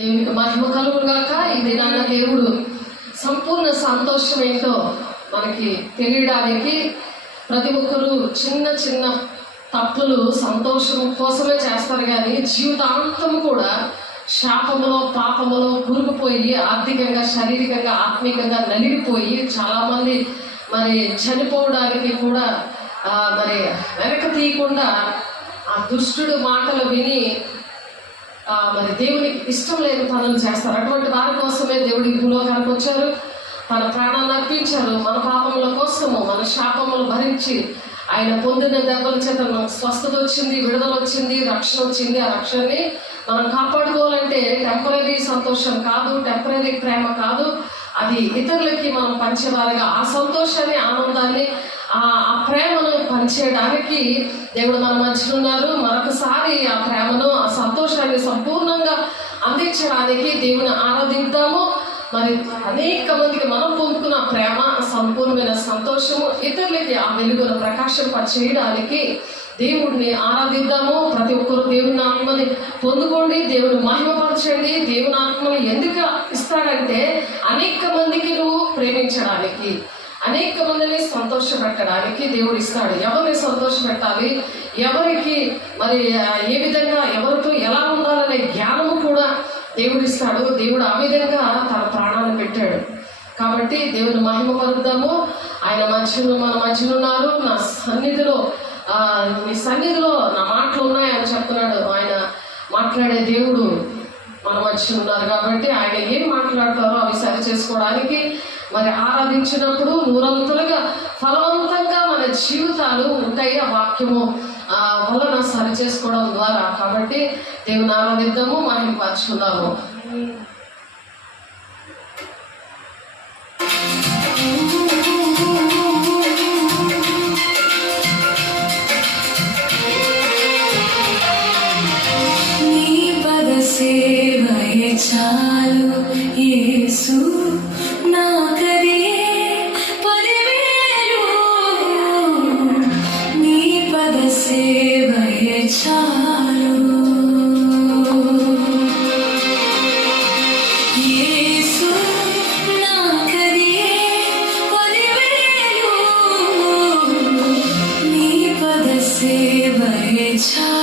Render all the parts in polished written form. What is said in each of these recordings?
దేవునికి మహిమ కలుగుగాక. ఈ దినాన దేవుడు సంపూర్ణ సంతోషం ఏంటో మనకి తెలియడానికి ప్రతి ఒక్కరూ చిన్న చిన్న తప్పులు సంతోషం కోసమే చేస్తారు, కానీ జీవితాంతం కూడా శాపములో పాపములో కూరుకుపోయి ఆర్థికంగా శారీరకంగా ఆత్మీయంగా నలిగిపోయి చాలామంది మరి చనిపోవడానికి కూడా మరి వెనక తీయకుండా ఆ దుష్టుడు మాటలు విని మరి దేవునికి ఇష్టం లేని పనులు చేస్తారు. అటువంటి వారి కోసమే దేవుడి భూలోకానికి వచ్చారు, తన ప్రాణాన్ని అర్పించారు. మన పాపముల కోసము మన శాపములు భరించి ఆయన పొందిన దెబ్బల చేత మనకు స్వస్థత వచ్చింది, విడుదల వచ్చింది, రక్షణ వచ్చింది. ఆ రక్షణని మనం కాపాడుకోవాలంటే టెంపరీ సంతోషం కాదు, టెంపరీ ప్రేమ కాదు, అది ఇతరులకి మనం పంచేవారుగా ఆ సంతోషాన్ని, ఆనందాన్ని, ఆ ప్రేమను పంచేయడానికి దేవుడు మన మధ్య ఉన్నారు. మరొకసారి ఆ ప్రేమను, ఆ సంతోషాన్ని సంపూర్ణంగా అందించడానికి దేవుని ఆరాధిద్దాము. మరి అనేక మందికి మనం పొందుకున్న ప్రేమ, సంపూర్ణమైన సంతోషము ఇతరులకి ఆ వెలుగును ప్రకాశింపచేయడానికి దేవుడిని ఆరాధిద్దాము. ప్రతి ఒక్కరు దేవుని ఆత్మని పొందుకోండి, దేవుని మహిమపరచండి. దేవుని ఆత్మని ఎందుకు ఇస్తాడంటే అనేక మందికి నువ్వు ప్రేమించడానికి, అనేక మందిని సంతోషపెట్టడానికి దేవుడు ఇస్తాడు. ఎవరిని సంతోషపెట్టాలి, ఎవరికి మరి ఏ విధంగా ఎవరితో ఎలా ఉండాలనే జ్ఞానము కూడా దేవుడు ఇస్తాడు. దేవుడు ఆ విధంగా తన ప్రాణాన్ని పెట్టాడు. కాబట్టి దేవుని మహిమ పరుద్దాము. ఆయన మధ్యలో మన మధ్యలో ఉన్నారు. నా సన్నిధిలో నీ సన్నిధిలో నా మాటలు ఉన్నాయని చెప్తున్నాడు. ఆయన మాట్లాడే దేవుడు మన మధ్య ఉన్నారు కాబట్టి ఆయన ఏం మాట్లాడతారో అవి సరి చేసుకోవడానికి మరి ఆరాధించినప్పుడు నూరంతలుగా ఫలవంతంగా మన జీవితాలు ఉంటాయి ఆ వాక్యము వలన సరి చేసుకోవడం ద్వారా. కాబట్టి దేవుని ఆరాధిద్దాము, మహిమపరచుకుందాము. చాలు యేసు నాకదే 10,000 నీ పద సేవయే చాలు యేసు నాకదే 10,000 నీ పద సేవయే చాలు.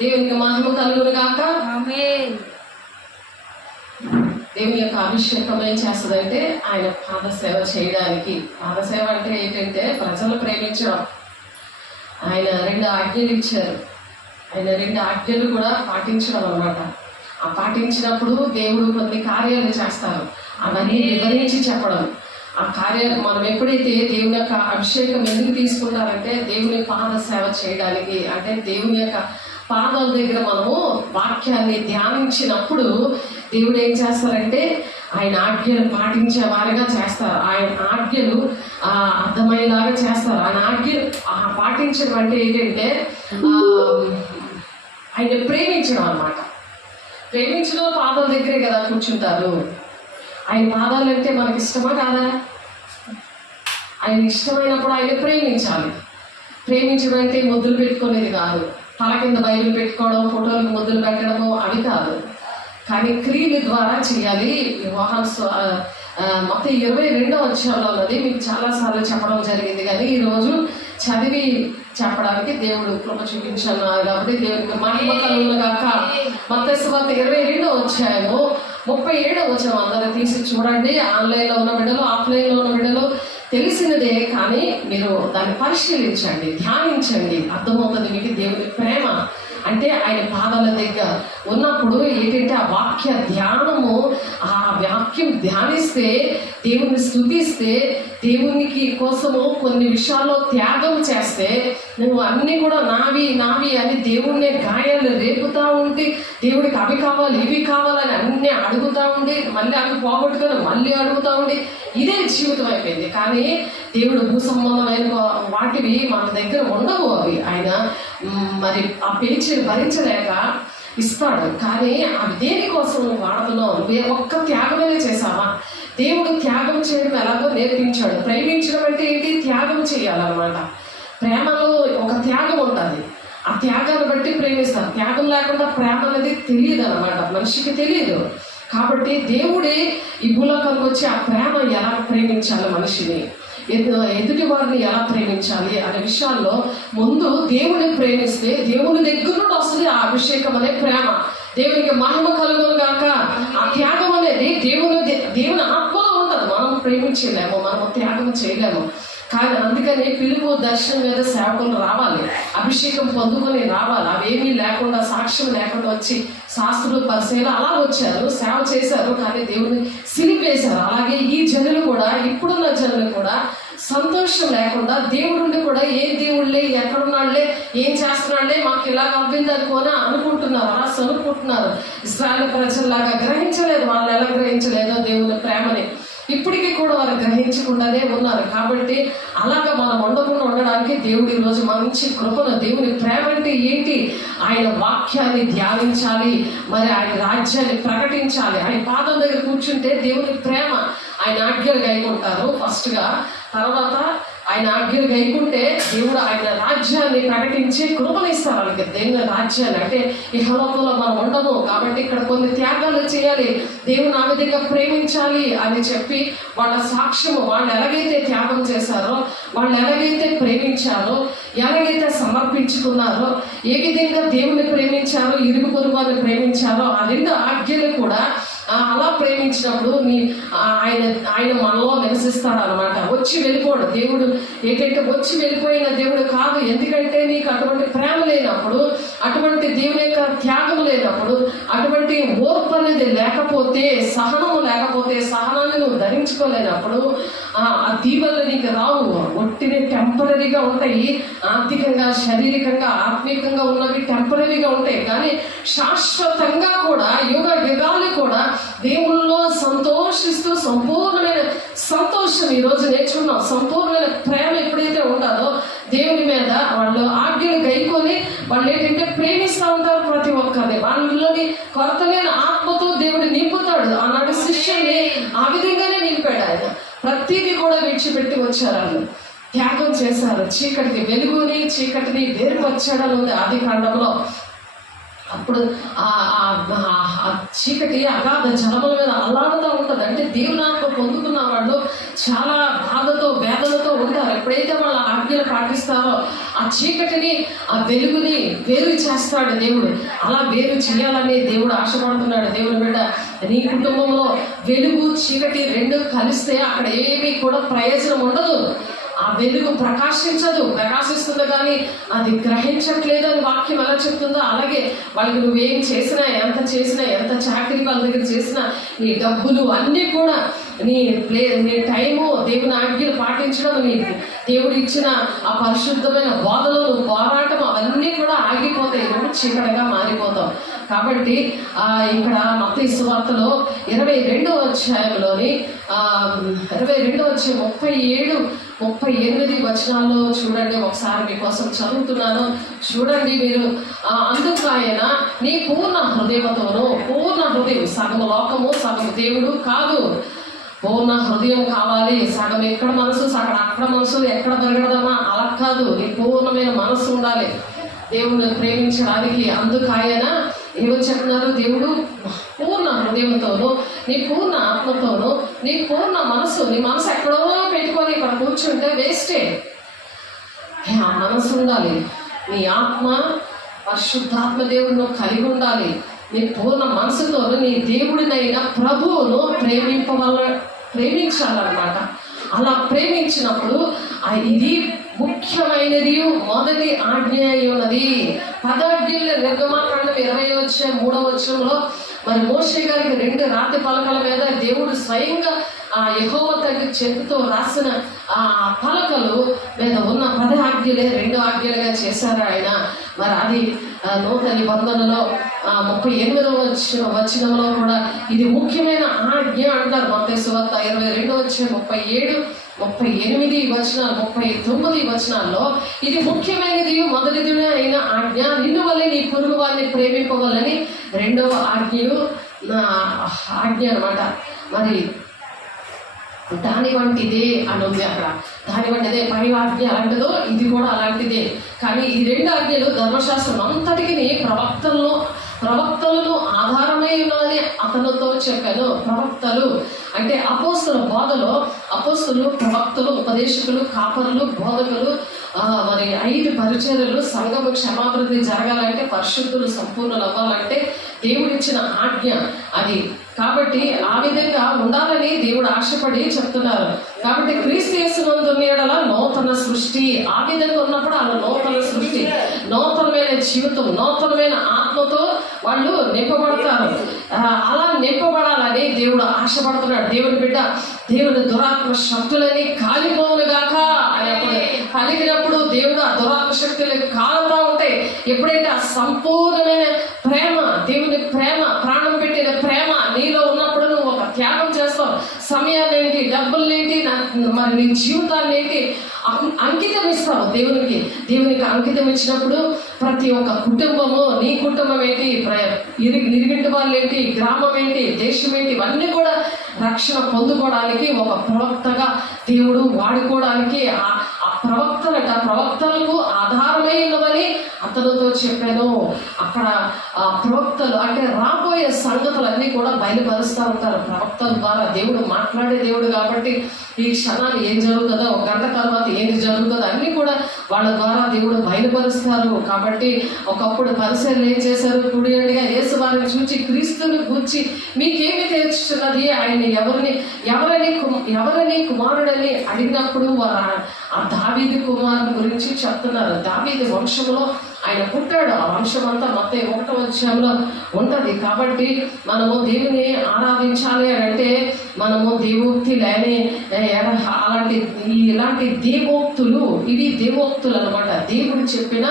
దేవునికి మహిమ కలుగును గాక. దేవుని యొక్క అభిషేకం ఏం చేస్తుందంటే ఆయన పాదసేవ చేయడానికి. పాదసేవ అంటే ఏంటంటే ప్రజలు ప్రేమించడం. ఆయన 2 ఆజ్ఞలు ఇచ్చారు. ఆయన 2 ఆజ్ఞలు కూడా పాటించడం అన్నమాట. ఆ పాటించినప్పుడు దేవుడు కొన్ని కార్యాలు చేస్తారు. అవన్నీ వివరించి చెప్పడం. ఆ కార్యాలు మనం ఎప్పుడైతే దేవుని యొక్క అభిషేకం ఎందుకు తీసుకుంటారంటే దేవుని పాద సేవ చేయడానికి. అంటే దేవుని యొక్క పాదాల దగ్గర మనము వాక్యాన్ని ధ్యానించినప్పుడు దేవుడు ఏం చేస్తారంటే ఆయన ఆజ్ఞలు పాటించే వారిగా చేస్తారు. ఆయన ఆజ్ఞలు అర్థమయ్యేలాగా చేస్తారు. ఆయన ఆజ్ఞలు పాటించడం అంటే ఏంటంటే ఆయన ప్రేమించడం అన్నమాట. ప్రేమించడం పాదాల దగ్గరే కదా కూర్చుంటారు. ఆయన పాదాలు అంటే మనకి ఇష్టమా కాదా? ఆయన ఇష్టమైనప్పుడు ఆయన ప్రేమించాలి. ప్రేమించడం అంటే ముద్దులు పెట్టుకునేది కాదు. తల కింద బైబిల్ పెట్టుకోవడం, ఫోటోలకు ముద్దులు పెట్టడము అవి కాదు. కానీ క్రియల ద్వారా చేయాలి. మొత్తం 22వ అధ్యాయంలో ఉన్నది. మీకు చాలాసార్లు చెప్పడం జరిగింది కానీ ఈరోజు చదివి చెప్పడానికి దేవుడు కృప చూపించున్నారు కాబట్టి దేవుడికి మహిమ కలుగును గాక. మత్తయి సువార్త 22వ అధ్యాయము 37వ వచనం అందరూ తీసి చూడండి. ఆన్లైన్లో ఉన్న బిడ్డలు, ఆఫ్లైన్లో ఉన్న బిడ్డలు తెలిసినదే కానీ మీరు దాన్ని పరిశీలించండి, ధ్యానించండి. అర్థమవుతుంది మీకు దేవుని ప్రేమ అంటే. ఆయన పాదాల దగ్గర ఉన్నప్పుడు ఏంటంటే ఆ వాక్య ధ్యానము, ఆ వాక్యం ధ్యానిస్తే, దేవుని స్తుతిస్తే, దేవునికి కోసము కొన్ని విషయాల్లో త్యాగం చేస్తే, నువ్వు అన్నీ కూడా నావి నావి అని దేవుణ్ణి గాయాలు రేపుతా ఉండి, దేవుడికి అవి కావాలి ఇవి కావాలని అన్నీ అడుగుతూ ఉండి, మళ్ళీ అవి పోగొట్టుకొని మళ్ళీ అడుగుతూ ఉండి, ఇదే జీవితం అయిపోయింది. కానీ దేవుడు భూసంబంధమైన వాటివి మన దగ్గర ఉండవు. అవి ఆయన మరి ఆ పేచీని భరించలేక ఇస్తాడు. కానీ అవి దేనికోసం నువ్వు వాడుతున్నావు? నువ్వు ఒక్క త్యాగమే చేసావా? దేవుడు త్యాగం చేయడం ఎలాగో నేర్పించాడు. ప్రేమించడం అంటే ఏంటి? త్యాగం చేయాలన్నమాట. ప్రేమలో ఒక త్యాగం ఉంటుంది. ఆ త్యాగాన్ని బట్టి ప్రేమిస్తారు. త్యాగం లేకుండా ప్రేమ అనేది తెలియదు అన్నమాట, మనిషికి తెలియదు. కాబట్టి దేవుడే ఈ భూలోకానికి వచ్చి ఆ ప్రేమ ఎలా ప్రేమించాలి, మనిషిని ఎదుటి వారిని ఎలా ప్రేమించాలి అనే విషయాల్లో ముందు దేవుడిని ప్రేమిస్తే దేవుని దగ్గర నుండి వస్తుంది ఆ అభిషేకం అనే ప్రేమ. దేవునికి మహిమ కలుగును గాక. ఆ త్యాగం అనేది దేవుని ఆత్మలో ఉంటుంది. మనం ప్రేమించలేము, మనం త్యాగం చేయలేము. కానీ అందుకని పిలుపు దర్శనం మీద సేవకులు రావాలి, అభిషేకం పొందుకొని రావాలి. అవేమీ లేకుండా, సాక్ష్యం లేకుండా వచ్చి శాస్త్రులు పరిశీలన అలా వచ్చారు, సేవ చేశారు, కానీ దేవుని సిలిపేశారు. అలాగే ఈ జనులు కూడా, ఇప్పుడున్న జనులు కూడా సంతోషం లేకుండా, దేవుడు కూడా ఏం దేవుళ్ళే, ఎక్కడున్నాళ్లే, ఏం చేస్తున్నాళ్లే, మాకు ఇలాగ అవ్వింది అనుకోని అనుకుంటున్నారు. అలా అనుకుంటున్నారు. ఇశ్రాయేలు ప్రజల్లాగా గ్రహించలేదు కూడా వారు గ్రహించకుండానే ఉన్నారు. కాబట్టి అలాగా మనం ఉండకుండా ఉండడానికి దేవుడు ఈరోజు మంచి కృపను, దేవుని ప్రేమ అంటే ఏంటి, ఆయన వాక్యాన్ని ధ్యానించాలి, మరి ఆయన రాజ్యాన్ని ప్రకటించాలి. ఆయన పాదం దగ్గర కూర్చుంటే దేవుని ప్రేమ, ఆయన ఆజ్ఞలు గైకుంటారు ఫస్ట్గా. తర్వాత ఆయన ఆజ్ఞలు గైకుంటే దేవుడు ఆయన రాజ్యాన్ని ప్రకటించి కృపనిస్తారు వాళ్ళకి. దేవుని రాజ్యాన్ని అంటే ఈ హలోకంలో మనం ఉండము కాబట్టి ఇక్కడ కొన్ని త్యాగాలు చేయాలి, దేవుని ఆ విధంగా ప్రేమించాలి అని చెప్పి వాళ్ళ సాక్ష్యము, వాళ్ళు ఎలాగైతే త్యాగం చేశారో, వాళ్ళు ఎలాగైతే ప్రేమించారో, ఎలాగైతే సమర్పించుకున్నారో, ఏ విధంగా దేవుని ప్రేమించారో, ఇరుగు పొరుగు వారిని ప్రేమించారో, ఆ రెండు ఆజ్ఞలు కూడా అలా ప్రేమించినప్పుడు ఆయన మనలో నివసిస్తాడు అనమాట. వచ్చి వెళ్ళిపోడు దేవుడు. ఏంటంటే వచ్చి వెళ్ళిపోయిన దేవుడు కాదు. ఎందుకంటే నీకు అటువంటి ప్రేమ లేనప్పుడు, అటువంటి దేవుని యొక్క త్యాగం లేనప్పుడు, అటువంటి ఓర్పు అనేది లేకపోతే, సహనము లేకపోతే, సహనాన్ని నువ్వు ధరించుకోలేనప్పుడు ఆ దీవెనలు నీకు రావు. ఒట్టిని టెంపరీగా ఉంటాయి. ఆర్థికంగా, శారీరకంగా, ఆత్మీయంగా ఉన్నవి టెంపరీగా ఉంటాయి. కానీ శాశ్వతంగా కూడా యుగాలు కూడా దేవుళ్ళలో సంతోషిస్తూ సంపూర్ణమైన సంతోషం ఈరోజు నేర్చుకున్నాం. సంపూర్ణమైన ప్రేమ ఎప్పుడైతే ఉంటుందో దేవుని మీద, వాళ్ళు ఆజ్ఞలు గైకొని వాళ్ళు ఏంటంటే ప్రేమిస్తూ ఉంటారు ప్రతి ఒక్కరిని. వాళ్ళలోని కొరత లేని ఆత్మతో దేవుడు నింపుతాడు. ఆనాడు శిష్యుని ఆ విధంగానే నింపాడు ఆయన. ప్రతిదీ కూడా విడిచిపెట్టి వచ్చారు, వాళ్ళు త్యాగం చేశారు. చీకటికి వెలుగుని, చీకటిని వేరుపరచడం ఉంది ఆది కాండంలో. అప్పుడు ఆ చీకటి అగాధ జలముల మీద అల్లాడుతూ ఉంటుంది. అంటే దేవునాత్మ పొందుకున్న వాళ్ళు చాలా బాధతో, వేదనతో ఉంటారు. ఎప్పుడైతే వాళ్ళు ఆజ్ఞలు పాటిస్తారో ఆ చీకటిని, ఆ వెలుగుని వేరు చేస్తాడు దేవుడు. అలా వేరు చేయాలని దేవుడు ఆశపడుతున్నాడు. దేవుని బిడ్డ, నీ కుటుంబంలో వెలుగు చీకటి రెండు కలిస్తే అక్కడ ఏమీ కూడా ప్రయోజనం ఉండదు. ఆ వెలుగు ప్రకాశిస్తుంది కానీ అది గ్రహించట్లేదు అని వాక్యం ఎలా చెప్తుందో, అలాగే వాళ్ళకి నువ్వేం చేసినా, ఎంత చాకరీ వాళ్ళ దగ్గర చేసినా, నీ డబ్బులు అన్నీ కూడా, నీ టైము, దేవుని ఆజ్ఞలు పాటించడం, నీ దేవుడు ఇచ్చిన ఆ పరిశుద్ధమైన బోధలో నువ్వు పోరాటం, అవన్నీ కూడా ఆగిపోతాయి. నువ్వు చీకటిగా మారిపోతావు. కాబట్టి ఇక్కడ మత్తయి సువార్తలో 22వ అధ్యాయంలోని 37-38 వచనాల్లో చూడండి. ఒకసారి మీకోసం చదువుతున్నాను, చూడండి మీరు. అందుకు ఆయన నీ పూర్ణ హృదయంతోనూ, పూర్ణ హృదయం, సగం లోకము సగం దేవుడు కాదు, పూర్ణ హృదయం కావాలి. సగం ఎక్కడ మనసు, సగం అక్కడ మనసు, ఎక్కడ దొరకడమా అలా కాదు. నీ పూర్ణమైన మనసు ఉండాలి దేవుణ్ణి ప్రేమించడానికి. అందుకు ఆయన ఏమని చెప్తున్నారు, దేవుడు పూర్ణ హృదయంతోనూ, నీ పూర్ణ ఆత్మతోనూ, నీ పూర్ణ మనసు, నీ మనసు ఎక్కడో పెట్టుకొని ఇక్కడ కూర్చుంటే వేస్టే. ఆ మనసు ఉండాలి. నీ ఆత్మ పరిశుద్ధాత్మ దేవుడిని కలిగి ఉండాలి. నీ పూర్ణ మనసుతో నీ దేవుడినైనా ప్రభువును ప్రేమించాలన్నమాట. అలా ప్రేమించినప్పుడు ఇది ముఖ్యమైనది, మొదటి ఆజ్ఞ అయి ఉన్నది. 10 ఆజ్ఞల నిర్గమకాండం 20-3 వచనంలో మరి మోషే గారికి 2 రాతి పలకల మీద దేవుడు స్వయంగా ఆ యెహోవా తండ్రి చేతితో రాసిన ఆ పలకలు మీద ఉన్న 10 ఆజ్ఞలే 2 ఆజ్ఞలుగా చేశారు ఆయన. మరి అది నూతన నిబంధనలో 38వ వచనంలో కూడా ఇది ముఖ్యమైన ఆజ్ఞ అంటారు. మత్తయి సువార్త 22:37-38 వచనాలు, 39 వచనాల్లో ఇది ముఖ్యమైనది, మొదటిది అయిన ఆజ్ఞ, నిన్ను వలె నీ పొరుగు వారిని ప్రేమింపవలని 2వ ఆజ్ఞ అనమాట. మరి దాని వంటిదే అని ఉంది అక్కడ. దాని వంటిదే పై ఆజ్ఞ అలాంటిదో ఇది కూడా అలాంటిదే. కానీ ఈ 2 ఆజ్ఞలు ధర్మశాస్త్రం అంతటికి ప్రవక్తలను ఆధారమై ఉన్నదని అతనితో చెప్పాను. ప్రవక్తలు అంటే అపోస్తల బోధలో అపోస్తలు, ప్రవక్తలు, ఉపదేశకులు, కాపరులు, బోధకులు, మరి 5 పరిచర్యలు, సంఘము క్షమాభివృద్ధి జరగాలంటే, పరిశుద్ధులు సంపూర్ణలు అవ్వాలంటే దేవుడిచ్చిన ఆజ్ఞ అది. కాబట్టి ఆ విధంగా ఉండాలని దేవుడు ఆశపడి చెప్తున్నారు. కాబట్టి క్రీస్తు యేసునందున్న యెడల నూతన సృష్టి. ఆ విధంగా ఉన్నప్పుడు అలా నూతన సృష్టి, నూతనమైన జీవితం, నూతనమైన ఆత్మతో వాళ్ళు నింపబడతారు. అలా నింపబడాలని దేవుడు ఆశపడుతున్నాడు. దేవుని బిడ్డ, దేవుని దురాత్మ శక్తులని కాలిపోవునుగాక అని పలికినప్పుడు దేవుడు ఆ దురాత్మ శక్తులు కాలుతూ ఉంటాయి. ఎప్పుడైతే ఆ సంపూర్ణమైన ప్రేమ, దేవుని ప్రేమ, ప్రాణం పెట్టిన ప్రేమ నీలో ఉన్నప్పుడు నువ్వు ఒక త్యాగం చేస్తావు. సమయాన్ని ఏంటి, డబ్బులనేంటి, మరి నీ జీవితాన్ని ఏంటి అంకితం ఇస్తావు దేవునికి అంకితం ఇచ్చినప్పుడు ప్రతి ఒక్క కుటుంబము, నీ కుటుంబం ఏంటి, ఇరిగింటి వాళ్ళు ఏంటి, గ్రామం ఏంటి, దేశం ఏంటి, ఇవన్నీ కూడా రక్షణ పొందుకోవడానికి ఒక ప్రవక్తగా దేవుడు వాడుకోవడానికి ఆ ప్రవక్తలకు ఆధారమై ఉన్నదని అతనితో చెప్పాను. అక్కడ ప్రవక్తలు అంటే రాబోయే సంగతులన్నీ కూడా బయలుపరుస్తూ ఉంటారు ప్రవక్తల ద్వారా. దేవుడు మాట్లాడే దేవుడు కాబట్టి ఈ క్షణాలు ఏం జరుగుతుందో, ఒక గంట తర్వాత ఏంటి జరుగుతుందో అన్నీ కూడా వాళ్ళ ద్వారా దేవుడు బయలుపరుస్తారు. కాబట్టి ఒకప్పుడు పరిసరులు ఏం చేశారు, కుడియడిగా యేసు వారిని చూచి క్రీస్తుని గూర్చి మీకేమి తెలుస్తున్నది, ఆయన ఎవరని కుమారుడని అడిగినప్పుడు వారు ఆ దావీదు కుమారుని గురించి చెప్తున్నారు. దావీదు వంశంలో ఆయన పుట్టాడు. ఆ వంశం అంతా మొత్తం 1వ అధ్యాయంలో ఉంటుంది. కాబట్టి మనము దేవుని ఆరాధించాలి అంటే మనము దేవోక్తి లేని ఇలాంటి దేవోక్తులు, ఇవి దేవోక్తులు అనమాట. దేవుడు చెప్పిన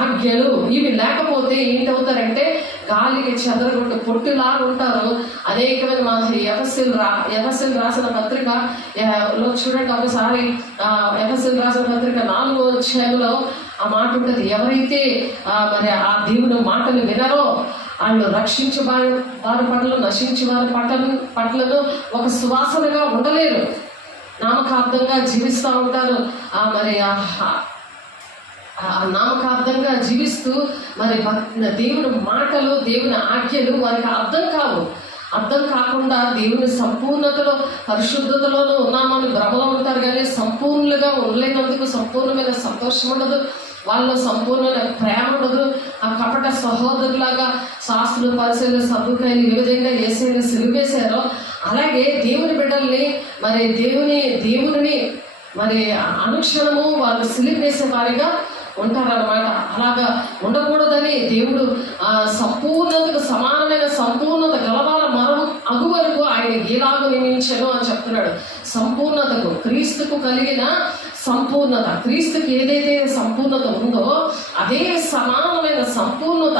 ఆజ్ఞలు ఇవి లేకపోతే ఏంటవుతారంటే గాలికి చెదరగొట్టు పొట్టులాగా ఉంటారు. అనేకమైన మన ఎఫెసీయులు రాసిన పత్రిక చూడండి ఒకసారి. ఎఫెసీయులు రాసిన పత్రిక 4వ అధ్యాయంలో ఆ మాట ఉంటుంది. ఎవరైతే మరి ఆ దేవుని మాటలు వినరో వాళ్ళు రక్షించే వారి పట్ల, నశించే వారి పట్లను ఒక సువాసనగా ఉండలేరు, నామకార్థంగా జీవిస్తూ ఉంటారు. మరి నామకార్థంగా జీవిస్తూ మరి దేవుని మాటలు, దేవుని ఆజ్ఞలు వారికి అర్థం కాకుండా దేవుని సంపూర్ణతలో, పరిశుద్ధతలోనూ ఉన్నామని భ్రమలో ఉంటారు. కానీ సంపూర్ణంగా ఉండలేనందుకు సంపూర్ణమైన సంతోషం ఉండదు, వాళ్ళ సంపూర్ణమైన ప్రేమ ఉండదు. ఆ కపట సహోదరులాగా శాస్త్రులు, పరిశీలన, సద్దుకాయలు ఏ విధంగా యేసుని సిలువేశారో అలాగే దేవుని బిడ్డల్ని మరి దేవుని మరి అనుక్షణము వాళ్ళు సిలువేసే వారిగా ఉంటారన్నమాట. అలాగా ఉండకూడదని దేవుడు సంపూర్ణతకు సమానమైన సంపూర్ణత గలవాల అగు వరకు ఆయన ఎలాగో నియమించను అని చెప్తున్నాడు. సంపూర్ణతకు, క్రీస్తుకు కలిగిన సంపూర్ణత, క్రీస్తుకి ఏదైతే సంపూర్ణత ఉందో అదే సమానమైన సంపూర్ణత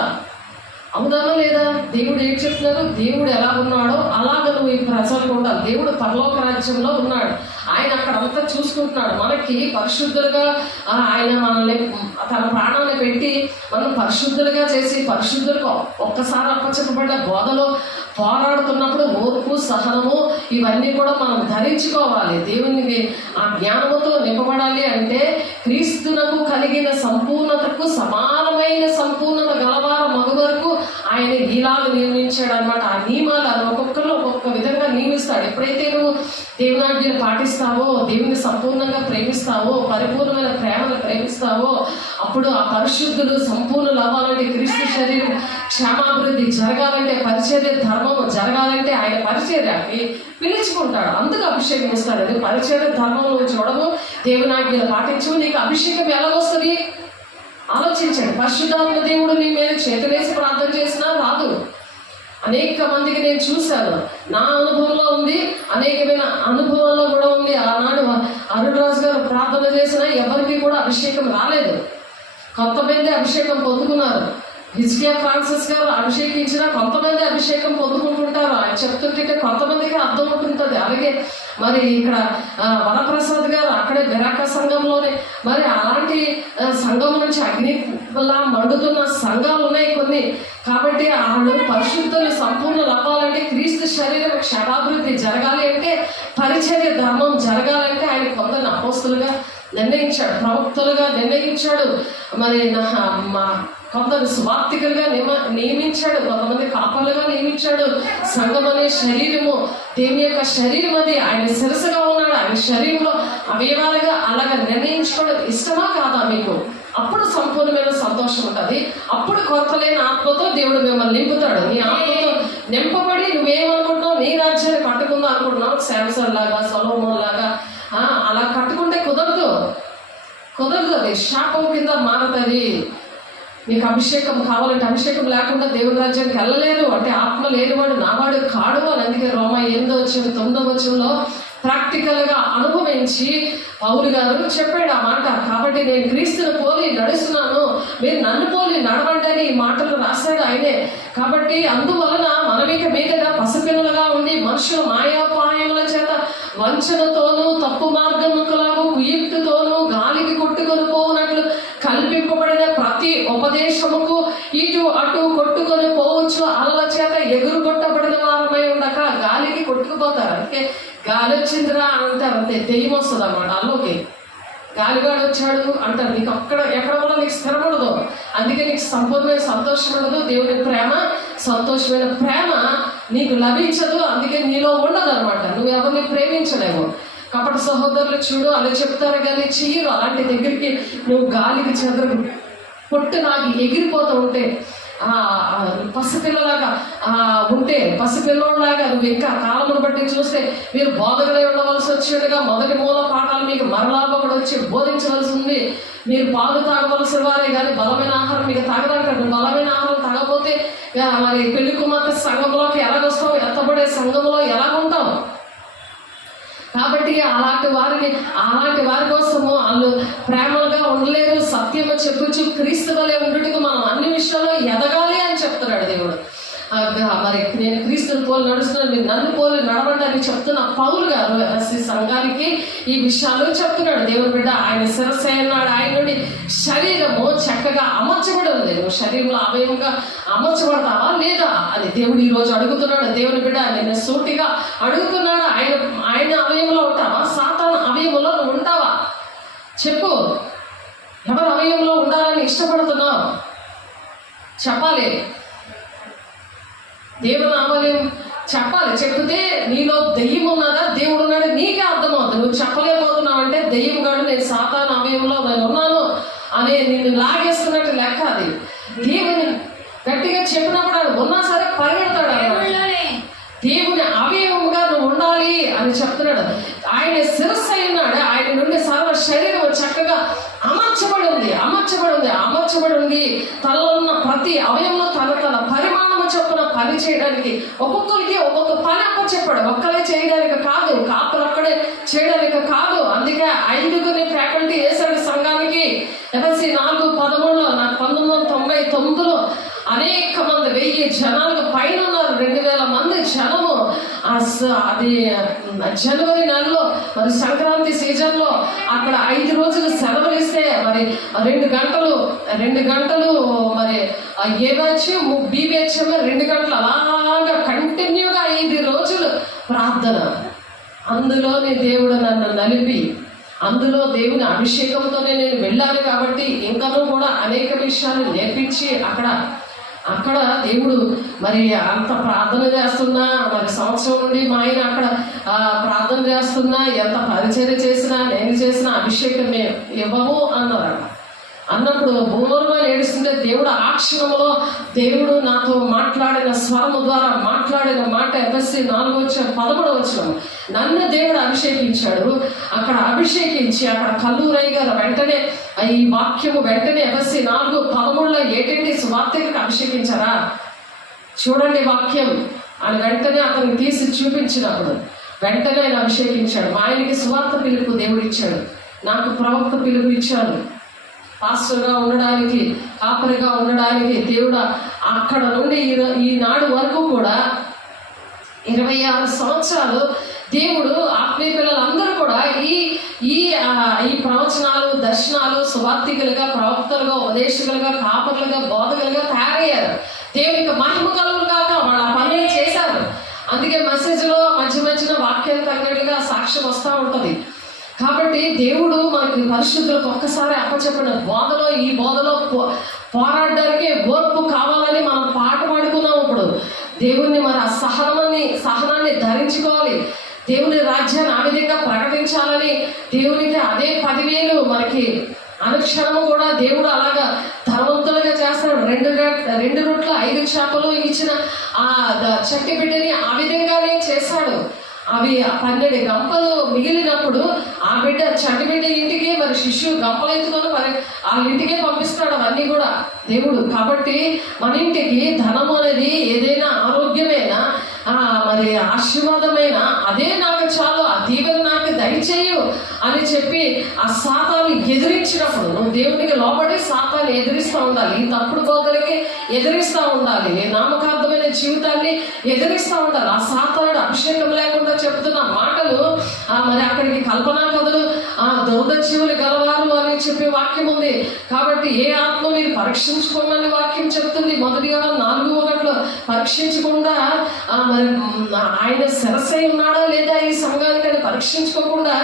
అవుదామా లేదా? దేవుడు ఏం చెప్తున్నారు, దేవుడు ఎలా ఉన్నాడో అలాగ నువ్వు ఈ ప్రజలకు ఉండాలి. దేవుడు పరలోక రాజ్యంలో ఉన్నాడు, ఆయన అక్కడ అంతా చూసుకుంటున్నాడు. మనకి పరిశుద్ధులుగా ఆయన మనల్ని తన ప్రాణాన్ని పెట్టి మనం పరిశుద్ధులుగా చేసి పరిశుద్ధులకు ఒక్కసారి అప్పచెప్పబడ్డ బోధలో పోరాడుతున్నప్పుడు ఓర్పు, సహనము ఇవన్నీ కూడా మనం ధరించుకోవాలి. దేవునికి ఆ జ్ఞానముతో నింపబడాలి అంటే క్రీస్తునకు కలిగిన సంపూర్ణతకు సమానమైన సంపూర్ణత గలవార మగ వరకు ఆయన ఇలాగ నియమించాడు అనమాట. ఆ నియమాలు అది ఒక్కొక్కరు ఒక్కొక్క విధంగా నియమిస్తాడు. ఎప్పుడైతే నువ్వు దేవునాజ్ఞలు పాటిస్తావో, దేవుని సంపూర్ణంగా ప్రేమిస్తావో, పరిపూర్ణమైన ప్రేమను ప్రేమిస్తావో అప్పుడు ఆ పరిశుద్ధులు సంపూర్ణులు అవ్వాలంటే, క్రీస్తు శరీరం క్షేమాభివృద్ధి జరగాలంటే, పరిచర్య ధర్మం జరగాలంటే ఆయన పరిచర్యకి పిలుచుకుంటాడు, అందుకు అభిషేకం ఇస్తాడు. అది పరిచర్య ధర్మం నువ్వు చూడము, దేవునాజ్ఞలు పాటించు, నీకు అభిషేకం ఎలా వస్తుంది ఆలోచించండి. పరిశుద్ధాత్మ దేవుడు నీ మీద చేతులేసి ప్రార్థన చేసినా రాదు. అనేక మందికి నేను చూశాను, నా అనుభవంలో ఉంది, అనేకమైన అనుభవంలో కూడా ఉంది. ఆనాడు అరుణరాజు గారు ప్రార్థన చేసినా ఎవరికి కూడా అభిషేకం రాలేదు. కొంతమంది అభిషేకం పొందుకున్నారు. హిజ్కియా ఫ్రాన్సిస్ గారు అభిషేకించిన కొంతమంది అభిషేకం పొందుకుంటుంటారు. ఆయన చెప్తుంటే కొంతమందికి అర్థం ఉంటుంటుంది. అలాగే మరి ఇక్కడ వరప్రసాద్ గారు అక్కడే విరాక సంఘంలోనే మరి అలాంటి సంఘం నుంచి అగ్నిలా మండుతున్న సంఘాలు ఉన్నాయి కొన్ని. కాబట్టి వాళ్ళు పరిశుద్ధులు సంపూర్ణలు అవ్వాలంటే, క్రీస్తు శరీరం క్షేమాభివృద్ధి జరగాలి అంటే, పరిచర్య ధర్మం జరగాలంటే ఆయన కొందరిని అపోస్తులుగా నిర్ణయించాడు, ప్రవక్తలుగా నిర్ణయించాడు, మరి కొందరు సువార్థికులుగా నియమించాడు, కొంతమంది కాపర్లుగా నియమించాడు. సంఘం అనే శరీరము దేవుని యొక్క శరీరం, అది ఆయన శిరస్సుగా ఉన్నాడు. ఆయన శరీరంలో అవయవాలుగా అలాగా నిర్ణయించుకోవడం ఇష్టమా కాదా మీకు? అప్పుడు సంపూర్ణమైన సంతోషం ఉంటుంది. అప్పుడు కొరతలేని ఆత్మతో దేవుడు మిమ్మల్ని నింపుతాడు. నీ ఆత్మతో నింపబడి నువ్వేమనుకుంటున్నావు, నీ రాజ్యాన్ని కట్టుకుందాం అనుకుంటున్నావు. శాంసన్ లాగా, సొలొమోన్ లాగా అలా కట్టుకుంటే కుదరదు. అది శాపం కింద మారుతుంది. నీకు అభిషేకం కావాలంటే, అభిషేకం లేకుండా దేవుని రాజ్యానికి వెళ్ళలేరు అంటే ఆత్మ లేనివాడు నావాడు కాడు అని. అందుకే రోమా 8:9 ప్రాక్టికల్గా అనుభవించి పౌలు గారు చెప్పాడు ఆ మాట. కాబట్టి నేను క్రీస్తుని పోలి నడుస్తున్నాను, మీరు నన్ను పోలి నడవండి అని ఈ మాటలు రాశాడు ఆయనే. కాబట్టి అందువలన మనమిక మీదగా పసిపిల్లలుగా ఉండి మనుషుల మాయాపాయముల చేత వంచనతోనూ తప్పు మార్గముకులకు కుయుక్తితోనూ గాలికి కొట్టుకొని పోవునట్లు కల్పింపబడిన ప్రతి ఉపదేశముకు ఇటు అటు కొట్టుకొని పోవచ్చు, అలల చేత ఎగురుగొట్టబడిన వారమై ఉండక గాలికి కొట్టుకుపోతారు. అందుకే గాలి వచ్చిందిరా అంటే అంతే దెయ్యం వస్తుంది అన్నమాట. అల్లోకి గాలిగాడు వచ్చాడు అంటారు, నీకు ఎక్కడ కూడా నీకు స్థిరపడదు. అందుకే నీకు సంపూర్ణమైన సంతోషం ఉండదు. దేవుని ప్రేమ, సంతోషమైన ప్రేమ నీకు లభించదు. అందుకే నీలో ఉండదు అనమాట. నువ్వు ఎవరిని ప్రేమించలేవు. కాబట్టి సహోదరులు చూడు, అలా చెప్తారు కానీ చెయ్యరు. అలాంటి దగ్గరికి నువ్వు గాలికి చెదరు పొట్టులాగి ఎగిరిపోతూ ఉంటే, పసిపిల్లలాగా ఉంటే, పసిపిల్లోలాగా నువ్వు ఇంకా కాలమును బట్టి చూస్తే మీరు బోధకులై ఉండవలసి వచ్చేట్టుగా మొదటి మూల పాఠాలు మీకు మరలా ఒకటి వచ్చి బోధించవలసి ఉంది. మీరు పాలు తాగవలసిన వారే కానీ బలమైన ఆహారం మీకు తాగడానికి. బలమైన ఆహారం తాగకపోతే మరి పెళ్లి కుమార్తె సంఘంలోకి ఎలాగొస్తావు, ఎత్తబడే సంఘంలో ఎలాగుంటావు? కాబట్టి అలాంటి వారి కోసము వాళ్ళు ప్రేమగా ఉండలేరు. సత్యము చెప్పుచు క్రీస్తు వలె ఉండుటకు మనం అన్ని విషయాల్లో ఎదగాలి అని చెప్తున్నాడు దేవుడు. మరి నేను క్రీస్తుని పోలి నడుస్తున్నాను, మీరు నన్ను పోలి నడవండి అని చెప్తున్న పౌలు గారు సంఘానికి ఈ విషయాలు చెప్తున్నాడు. దేవుని బిడ్డ ఆయన శిరస్సు అన్నాడు, ఆయన నుండి శరీరము చక్కగా అమర్చబడి ఉంది. నువ్వు శరీరంలో అవయవంగా అమర్చబడతావా లేదా అని దేవుడు ఈ రోజు అడుగుతున్నాడు. దేవుని బిడ్డ నేను సూటిగా అడుగుతున్నాడు. ఆయన అవయవంలో ఉంటావా, సాతాను అవయవంలో నువ్వు ఉంటావా? చెప్పు, ఎవరు అవయవంలో ఉండాలని ఇష్టపడుతున్నావు? చెప్పాలి. దేవుని ఆవయం చెప్పాలి. చెప్తే నీలో దెయ్యం ఉన్నదా, దేవుడు ఉన్నాడు నీకే అర్థమవుతుంది. నువ్వు చెప్పలేకపోతున్నావు అంటే దెయ్యం గాడు నేను సాతాను అవయంలో నేను ఉన్నాను అనే నిన్ను లాగేస్తున్నట్టు లెక్క. అది దేవుని గట్టిగా చెప్పినప్పుడు అది ఉన్నా సరే పరిగెడతాడు. దేవుని అవయవంగా నువ్వు ఉండాలి అని చెప్తున్నాడు. ఆయన శిరస్సు అయినాడు, ఆయన నుండి సర్వ శరీరం చక్కగా అమర్చబడి ఉంది. తనలో ఉన్న ప్రతి అవయంలో తన పరిమాణము చొప్పున పని చేయడానికి ఒక్కొక్కరికి ఒక్కొక్క పని అప్పచెప్పాడు. ఒక్కరే చేయడానికి కాదు, కాపులు ఒక్కడే చేయడానికి కాదు. అందుకే 5 ఫ్యాకల్టీ వేశాడు సంఘానికి. ఎఫ్ఎస్సి 4:13 నాకు 1999లో అనేక మంది 1000 జనాలకు పైన ఉన్నారు. 2000 మంది జనము. అది జనవరి నెలలో మరి సంక్రాంతి సీజన్లో అక్కడ 5 రోజులు సెలవులు ఇస్తే మరి 2 గంటలు మరి ఏ బ్యాచ్ బి బ్యాచ్ 2 గంటలు అలాగా కంటిన్యూగా 5 రోజులు ప్రార్థన. అందులోనే దేవుడు నన్ను నలిపి, అందులో దేవుని అభిషేకంతోనే నేను వెళ్ళాను. కాబట్టి ఇంకనూ కూడా అనేక విషయాలు నేర్పించి అక్కడ దేవుడు మరి అంత ప్రార్థన చేస్తున్నా, మరి సంవత్సరం నుండి మా ఆయన అక్కడ ప్రార్థన చేస్తున్నా, ఎంత పరిచర్య చేసినా నేను చేసిన అభిషేకం మేము ఇవ్వము అన్నప్పుడు బోరుగా ఏడుస్తుంటే దేవుడు ఆ క్షణంలో దేవుడు నాతో మాట్లాడిన స్వరము ద్వారా మాట్లాడిన మాట ఎఫ్ఎస్సి 4:13 నన్ను దేవుడు అభిషేకించాడు. అక్కడ అభిషేకించి అక్కడ కల్లూరయ్య గారు వెంటనే ఈ వాక్యము వెంటనే ఎఫ్ఎస్సి 4:13 ఏంటంటే సువార్తకి అభిషేకించారా చూడండి వాక్యం అని వెంటనే అతనికి తీసి చూపించినప్పుడు వెంటనే ఆయన అభిషేకించాడు. మా ఆయనకి సువార్త పిలుపు దేవుడు ఇచ్చాడు, నాకు ప్రవక్త పిలుపు ఇచ్చాడు. పాస్టర్గా ఉండడానికి, కాపరిగా ఉండడానికి దేవుడు అక్కడ నుండి ఈనాడు వరకు కూడా 26 సంవత్సరాలు దేవుడు ఆత్మీయ పిల్లలందరూ కూడా ఈ ప్రవచనాలు, దర్శనాలు, సువార్థికులుగా, ప్రవక్తలుగా, ఉపదేశకులుగా, కాపరులుగా, బోధకులుగా తయారయ్యారు. దేవునికి మహిమ కలుగును గాక వాళ్ళు ఆ పనులు చేశారు. అందుకే మెసేజ్లో మధ్య వాక్యం తగ్గట్టుగా సాక్ష్యం వస్తూ ఉంటుంది. కాబట్టి దేవుడు మనకి పరిశుద్ధులకు ఒక్కసారి అప్పచెప్పిన ఈ బోధలో పోరాడడానికే ఓర్పు కావాలని మనం పాట పాడుకున్నాం. ఇప్పుడు దేవుణ్ణి మరి ఆ సహనాన్ని ధరించుకోవాలి. దేవుని రాజ్యాన్ని ఆ విధంగా ప్రకటించాలని దేవునికి అదే 10,000 మనకి అనుక్షణము కూడా దేవుడు అలాగా ధనవంతులుగా చేస్తాడు. 2 రొట్టెలు 5 చేపలు ఇచ్చిన ఆ చట్టి బిడ్డని ఆ విధంగానే చేశాడు. అవి 12 గంపలు మిగిలినప్పుడు ఆ బిడ్డ చంటి బిడ్డ ఇంటికి మరి శిష్యు గంపలెత్తుకొని మరి వాళ్ళ ఇంటికే పంపిస్తాడు అవన్నీ కూడా దేవుడు. కాబట్టి మన ఇంటికి ధనము అనేది ఏదైనా ఆరోగ్యమైనా మరి ఆశీర్వాదమైన అదే నాకు చాలు, ఆ దీవెన నాకు దయచేయు అని చెప్పి ఆ సాతాను ఎదిరించినప్పుడు నువ్వు దేవునికి లోబడి సాతాన్ని ఎదిరిస్తూ ఉండాలి. ఈ తప్పుడు బోధలకి ఎదిరిస్తూ ఉండాలి, నామకార్థమైన జీవితాన్ని ఎదిరిస్తూ ఉండాలి. ఆ సాతానుడు అభిషేకం లేకుండా చెప్తున్న మాటలు మరి అక్కడికి కల్పనా కథలు దురదజీవులు గలవారు అని చెప్పే వాక్యం ఉంది. కాబట్టి ఏ ఆత్మ మీరు పరీక్షించుకోమని వాక్యం చెప్తుంది. 1 యోహాను 4:1 పరీక్షించకుండా మరి ఆయన శిరస్సై ఉన్నాడా లేదా ఈ సంఘానికి అని పరీక్షించుకోకుండా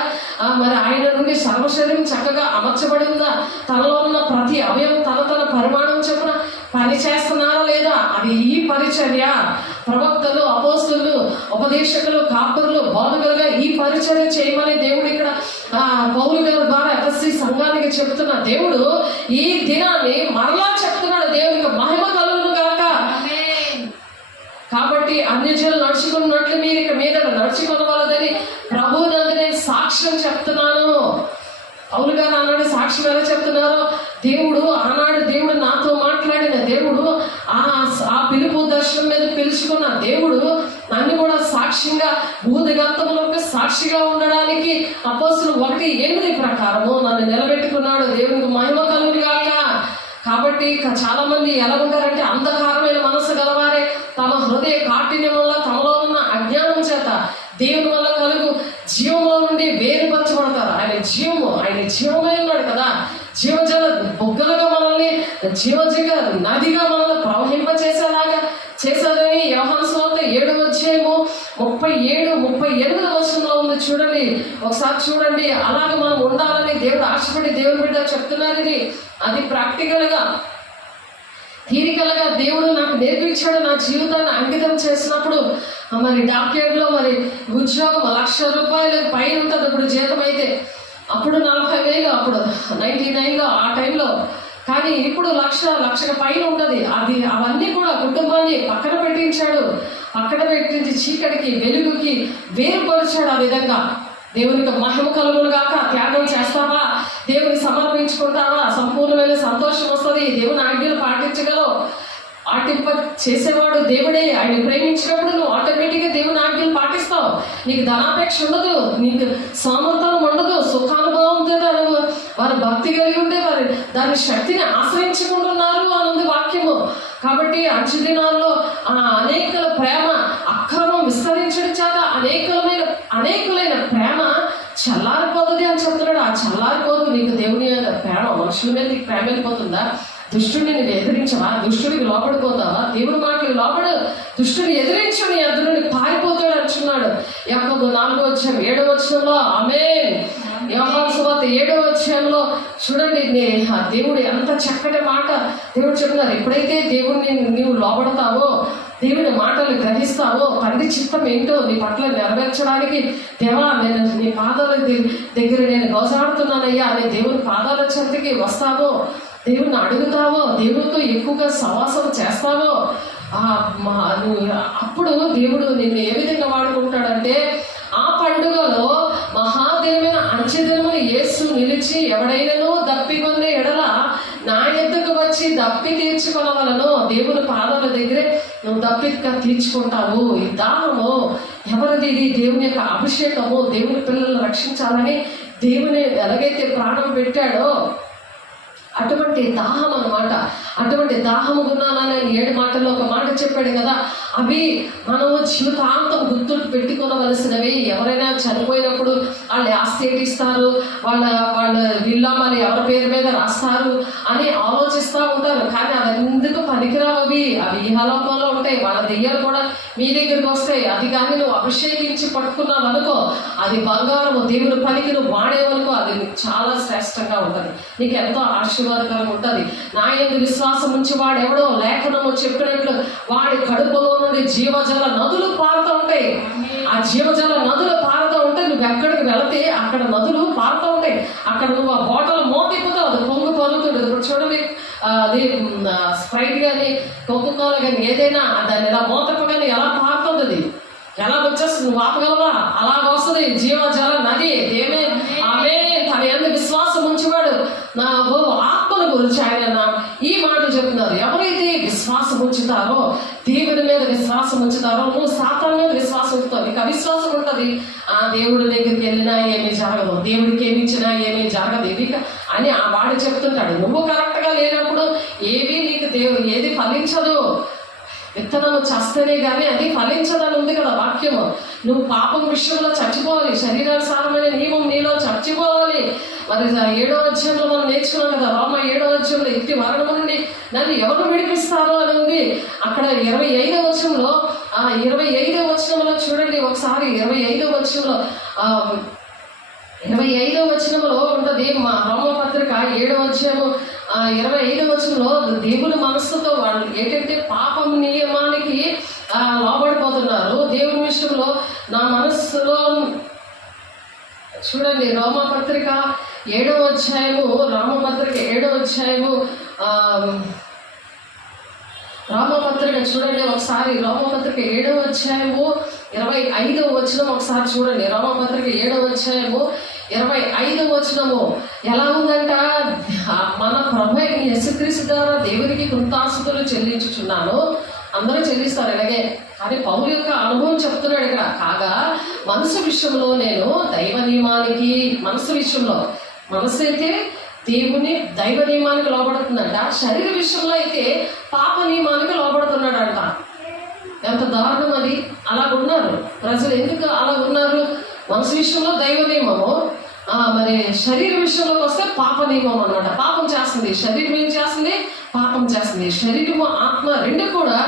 మరి ఆయన నుండి సర్వశరీరం చక్కగా అమర్చబడి ఉందా, తనలో ఉన్న ప్రతి అవయవం తన పరిమాణం చొప్పున పని చేస్తున్నారా లేదా, అది ఈ పరిచర్య. ప్రవక్తలు, అపోస్తులు, ఉపదేశకులు, కాపురులు, బోధకులుగా ఈ పరిచర్య చేయమని దేవుడు ఇక్కడ పౌలు గారి ద్వారా ఎఫెసీ సంఘానికి చెప్తున్న దేవుడు ఈ దినాన్ని మరలా చెప్తున్నాడు. దేవునికి మహిమ కలుగును గాక. కాబట్టి అన్యజనులు నడుచుకున్నట్లు మీరు ఇక మీద నడుచుకోవాలని ప్రభువు నందు నేను సాక్ష్యం చెప్తున్నాను. పౌలు గారు ఆనాడు సాక్ష్యం ఎలా చెప్తున్నారు? ఆనాడు దేవుడు నాతో మాట్లాడిన దేవుడు, ఆ పిలుపు దర్శనం మీద పిలుచుకున్న దేవుడు నన్ను కూడా సాక్షిగా భూదిగంతములకు సాక్షిగా ఉండడానికి అపోస్తులు 1:8 ప్రకారము నన్ను నిలబెట్టుకున్నాడు. దేవునికి మహిమ కలుగును గాక. కాబట్టి చాలా మంది ఎలా ఉంటారంటే అంధకారమైన మనసు గలవారే తమ హృదయ కాఠిన్యం వల్ల తమలో ఉన్న అజ్ఞానం చేత దేవుని వల్ల కలుగు జీవంలో నుండి వేరుపరచబడతారు. ఆయన జీవమై ఉన్నాడు కదా. జీవజల బొగ్గలుగా మనల్ని జీవజగ నదిగా మనల్ని ప్రవహింపచేసేలాగా చేశారని యోహాను సువార్త 7:37-38 ఉంది. చూడండి, ఒకసారి చూడండి. అలాగే మనం ఉండాలని దేవుడు ఆశపడి దేవుని బిడ్డ చెప్తున్నారు. ఇది అది ప్రాక్టికల్గా థియరికల్గా దేవుడు నాకు నేర్పించాడు. నా జీవితాన్ని అంకితం చేసినప్పుడు మరి డాక్టరేట్లో మరి ఉద్యోగం ₹1,00,000 పైన ఉంటుంది ఇప్పుడు జీతం. అయితే అప్పుడు 40,000, అప్పుడు 99లో ఆ టైంలో. కానీ ఇప్పుడు లక్షకు పైన ఉంటుంది. అవన్నీ కూడా కుటుంబాన్ని పక్కన పెట్టించి చీకటికి వెలుగుకి వేరుపరిచాడు. ఆ విధంగా దేవునికి మహిమ కలుగును గాక. త్యాగం చేస్తావా? దేవుని సమర్పించుకుంటావా? సంపూర్ణమైన సంతోషం వస్తుంది. దేవుని ఆజ్ఞలు పాటించగలవు. చేసేవాడు దేవుడే. ఆయన ప్రేమించినప్పుడు నువ్వు ఆటోమేటిక్గా దేవుని ఆజ్ఞలు పాటిస్తావు. నీకు ధనాపేక్ష ఉండదు, నీకు సామర్థ్యం ఉండదు, సుఖానుభవంతో వారు భక్తి కలిగి ఉండే వారు దాని శక్తిని ఆశ్రయించుకుంటున్నారు అని వాక్యము. కాబట్టి అంచు దినాల్లో అనేకుల ప్రేమ అక్రమం విస్తరించడం చేత అనేకులైన ప్రేమ చల్లారిపోతుంది అని చెప్తున్నాడు. ఆ చల్లారిపోదు. నీకు దేవుని ప్రేమ, మనుషుల మీద నీకు ప్రేమ వెళ్ళిపోతుందా? దుష్టుడిని నేను ఎదిరించవా? దుష్టుడికి లోపడిపోతావా? దేవుని మాటలు లోపడు. దుష్టుని ఎదిరించు, నీ అద్దు నుండి పారిపోతాడు అంటున్నాడు. యాకోబు 4:7 ఆమేన్. యోహాను సువార్త 7 చూడండి, దేవుడు ఎంత చక్కటి మాట దేవుడు చెప్తున్నారు. ఎప్పుడైతే దేవుడిని నీవు లోపడతావో, దేవుని మాటలు గ్రహిస్తావో, తండ్రి చిత్తం ఏంటో నీ పట్ల నెరవేర్చడానికి, దేవా నేను నీ పాదాల దగ్గర నేను గోజాడుతున్నానయ్యా అని దేవుని పాదాల చెంతకి వస్తావో, దేవుని అడుగుతావో, దేవుడితో ఎక్కువగా సవాసం చేస్తావో, అప్పుడు దేవుడు నిన్ను ఏ విధంగా వాడుకుంటాడంటే, ఆ పండుగలో మహాదేవమైన అంచెదినమున యేసు నిలిచి ఎవడైనాను దప్పికొన్న ఎడల నా ఎద్దకు వచ్చి దప్పి తీర్చుకొనవలను. దేవుని పాదాల దగ్గరే నువ్వు దప్పిక తీర్చుకుంటావు. ఈ దాహము ఎవరిది? ఇది దేవుని యొక్క అభిషేకము. దేవుని పిల్లలను రక్షించాలని దేవుని ఎలాగైతే ప్రాణం పెట్టాడో అటువంటి దాహం అన్నమాట. అటువంటి దాహము గుణాలని 7 మాటల్లో ఒక మాట చెప్పాడు కదా. అవి మనము జీవితాంతం గుర్తు పెట్టుకోవలసినవి. ఎవరైనా చనిపోయినప్పుడు వాళ్ళు ఆస్తి ఇస్తారు, వాళ్ళ విల్లామని ఎవరి పేరు మీద రాస్తారు అని ఆలోచిస్తూ ఉంటారు. కానీ అది ఎందుకు పనికిరావు. అవి ఇహలోకంలో ఉంటాయి. వాళ్ళ దెయ్యాలు కూడా మీ దగ్గరికి వస్తాయి. అది కానీ నువ్వు అభిషేకించి పట్టుకున్నావు అనుకో, అది బంగారము. దేవుని పనికి నువ్వు వాడేవనుకో, అది చాలా శ్రేష్టంగా ఉంటుంది. నీకు ఎంతో ఆశీర్వాదకరం ఉంటుంది. నా యందు విశ్వాసం ఉంచి వాడెవడో లేఖనము చెప్పినట్లు వాడి కడుపులో నుండి జీవజల నదులు పారుతూ ఉంటాయి. ఆ జీవజల నదులు పారుతూ ఉంటే నువ్వు ఎక్కడికి వెళితే అక్కడ నదులు పారుతూ ఉంటాయి. అక్కడ నువ్వు ఆ బాటలు మోతిప్పుతావు, అది పొంగుతుంది. ఇప్పుడు చూడండి, అది స్ప్రైట్ కానీ కోకోకోలా కానీ ఏదైనా దాన్ని ఎలా మోతప్పగానే ఎలా పారుతుంది. అది ఎలా వచ్చేస్తుంది? నువ్వు ఆపగలవా? అలాగ వస్తుంది జీవజల నది. ఏమే ఆమె తన యందు విశ్వాసం ఉంచేవాడు నా ఆత్మల గురించి ఆయన ఈ మాటలు చెప్తున్నారు. ఎవరైతే విశ్వాసం ఉంచుతారో, దేవుని మీద విశ్వాసం ఉంచుతారో, నువ్వు సాతాను మీద విశ్వాసం ఉంచుతావు, నీకు అవిశ్వాసం ఉంటుంది. ఆ దేవుడి దగ్గరికి వెళ్ళినా ఏమీ జరగదు, దేవుడికి ఏమి ఇచ్చినా ఏమీ జరగదు ఇది అని ఆ వాడు చెప్తుంటాడు. నువ్వు కరెక్ట్గా లేనప్పుడు ఏవి నీకు ఏది ఫలించదు. విత్తనము చస్తేనే కానీ అది ఫలించదని ఉంది కదా వాక్యము. నువ్వు పాపం విషయంలో చచ్చిపోవాలి, శరీరానుసారమైన నియమం నీలో చచ్చిపోవాలి. మరి 7వ అధ్యాయంలో మనం నేర్చుకున్నాం కదా, రోమ 7వ అధ్యాయంలో ఇట్టి మరణము నుండి నన్ను ఎవరు విడిపిస్తారో అని ఉంది. అక్కడ 25వ వచనంలో 25వ వచనంలో చూడండి ఒకసారి. 25వ వచనంలో 25వ వచనంలో ఉంటుంది రోమపత్రిక 7వ అధ్యాయము 25వ వచనంలో దేవుని మనస్సుతో వాళ్ళు ఏంటంటే పాపం నియమానికి లోబడిపోతున్నారు. దేవుని విషయంలో నా మనస్సులో చూడండి రోమపత్రిక 7వ అధ్యాయము రోమపత్రిక 7వ అధ్యాయము రోమపత్రిక చూడండి ఒకసారి. రోమపత్రిక 7వ అధ్యాయము 25వ వచనం ఒకసారి చూడండి. రోమపత్రిక 7వ అధ్యాయము 25వ వచనము ఎలా ఉందంట? మన ప్రభు యేసుక్రీస్తు ద్వారా దేవునికి కృతజ్ఞతలు చెల్లించుచున్నాను. అందరూ చెల్లిస్తారు ఇలాగే, కానీ పౌలు యొక్క అనుభవం చెప్తున్నాడు ఇక్కడ. కాగా మనసు విషయంలో నేను దైవ నియమానికి, మనసు విషయంలో మనసు అయితే దేవుని దైవ నియమానికి లోబడుతుందంట, శరీర విషయంలో అయితే పాప నియమానికి లోబడుతున్నాడంట. ఎంత దారుణం అది! అలా ఉన్నారు ప్రజలు. ఎందుకు అలా ఉన్నారు? మనసు విషయంలో దైవ నియమము, మరి శరీర విషయంలోకి వస్తే పాప నియమం అనమాట. పాపం చేస్తుంది శరీరం, ఏం చేస్తుంది? పాపం చేస్తుంది. శరీరము ఆత్మ రెండు కూడా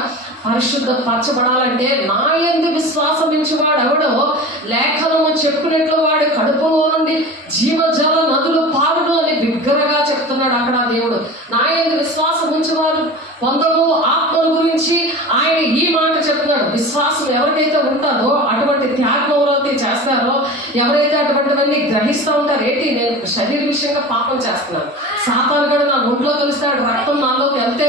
పరిశుద్ధపరచబడాలంటే నా యందు విశ్వాసం ఉంచేవాడు ఎవడో లేఖనము చెప్పినట్లు వాడు కడుపులో నుండి జీవజల నదులు పారును అని బిగ్గరగా చెప్తున్నాడు అక్కడ దేవుడు. నా యందు విశ్వాసం ఉంచేవారు పొందము ఆత్మల గురించి ఆయన ఈ మాట చెప్తున్నాడు. విశ్వాసం ఎవరికైతే ఉంటుందో అటువంటి త్యాగం ఎవరైతే చేస్తారో, ఎవరైతే అటువంటివన్నీ గ్రహిస్తూ ఉంటారు, ఏంటి నేను శరీర విషయంగా పాపం చేస్తున్నాను, సాతాను కూడా నా ఒంట్లో కలుస్తాడు, రక్తం నాలోకి వెళ్తే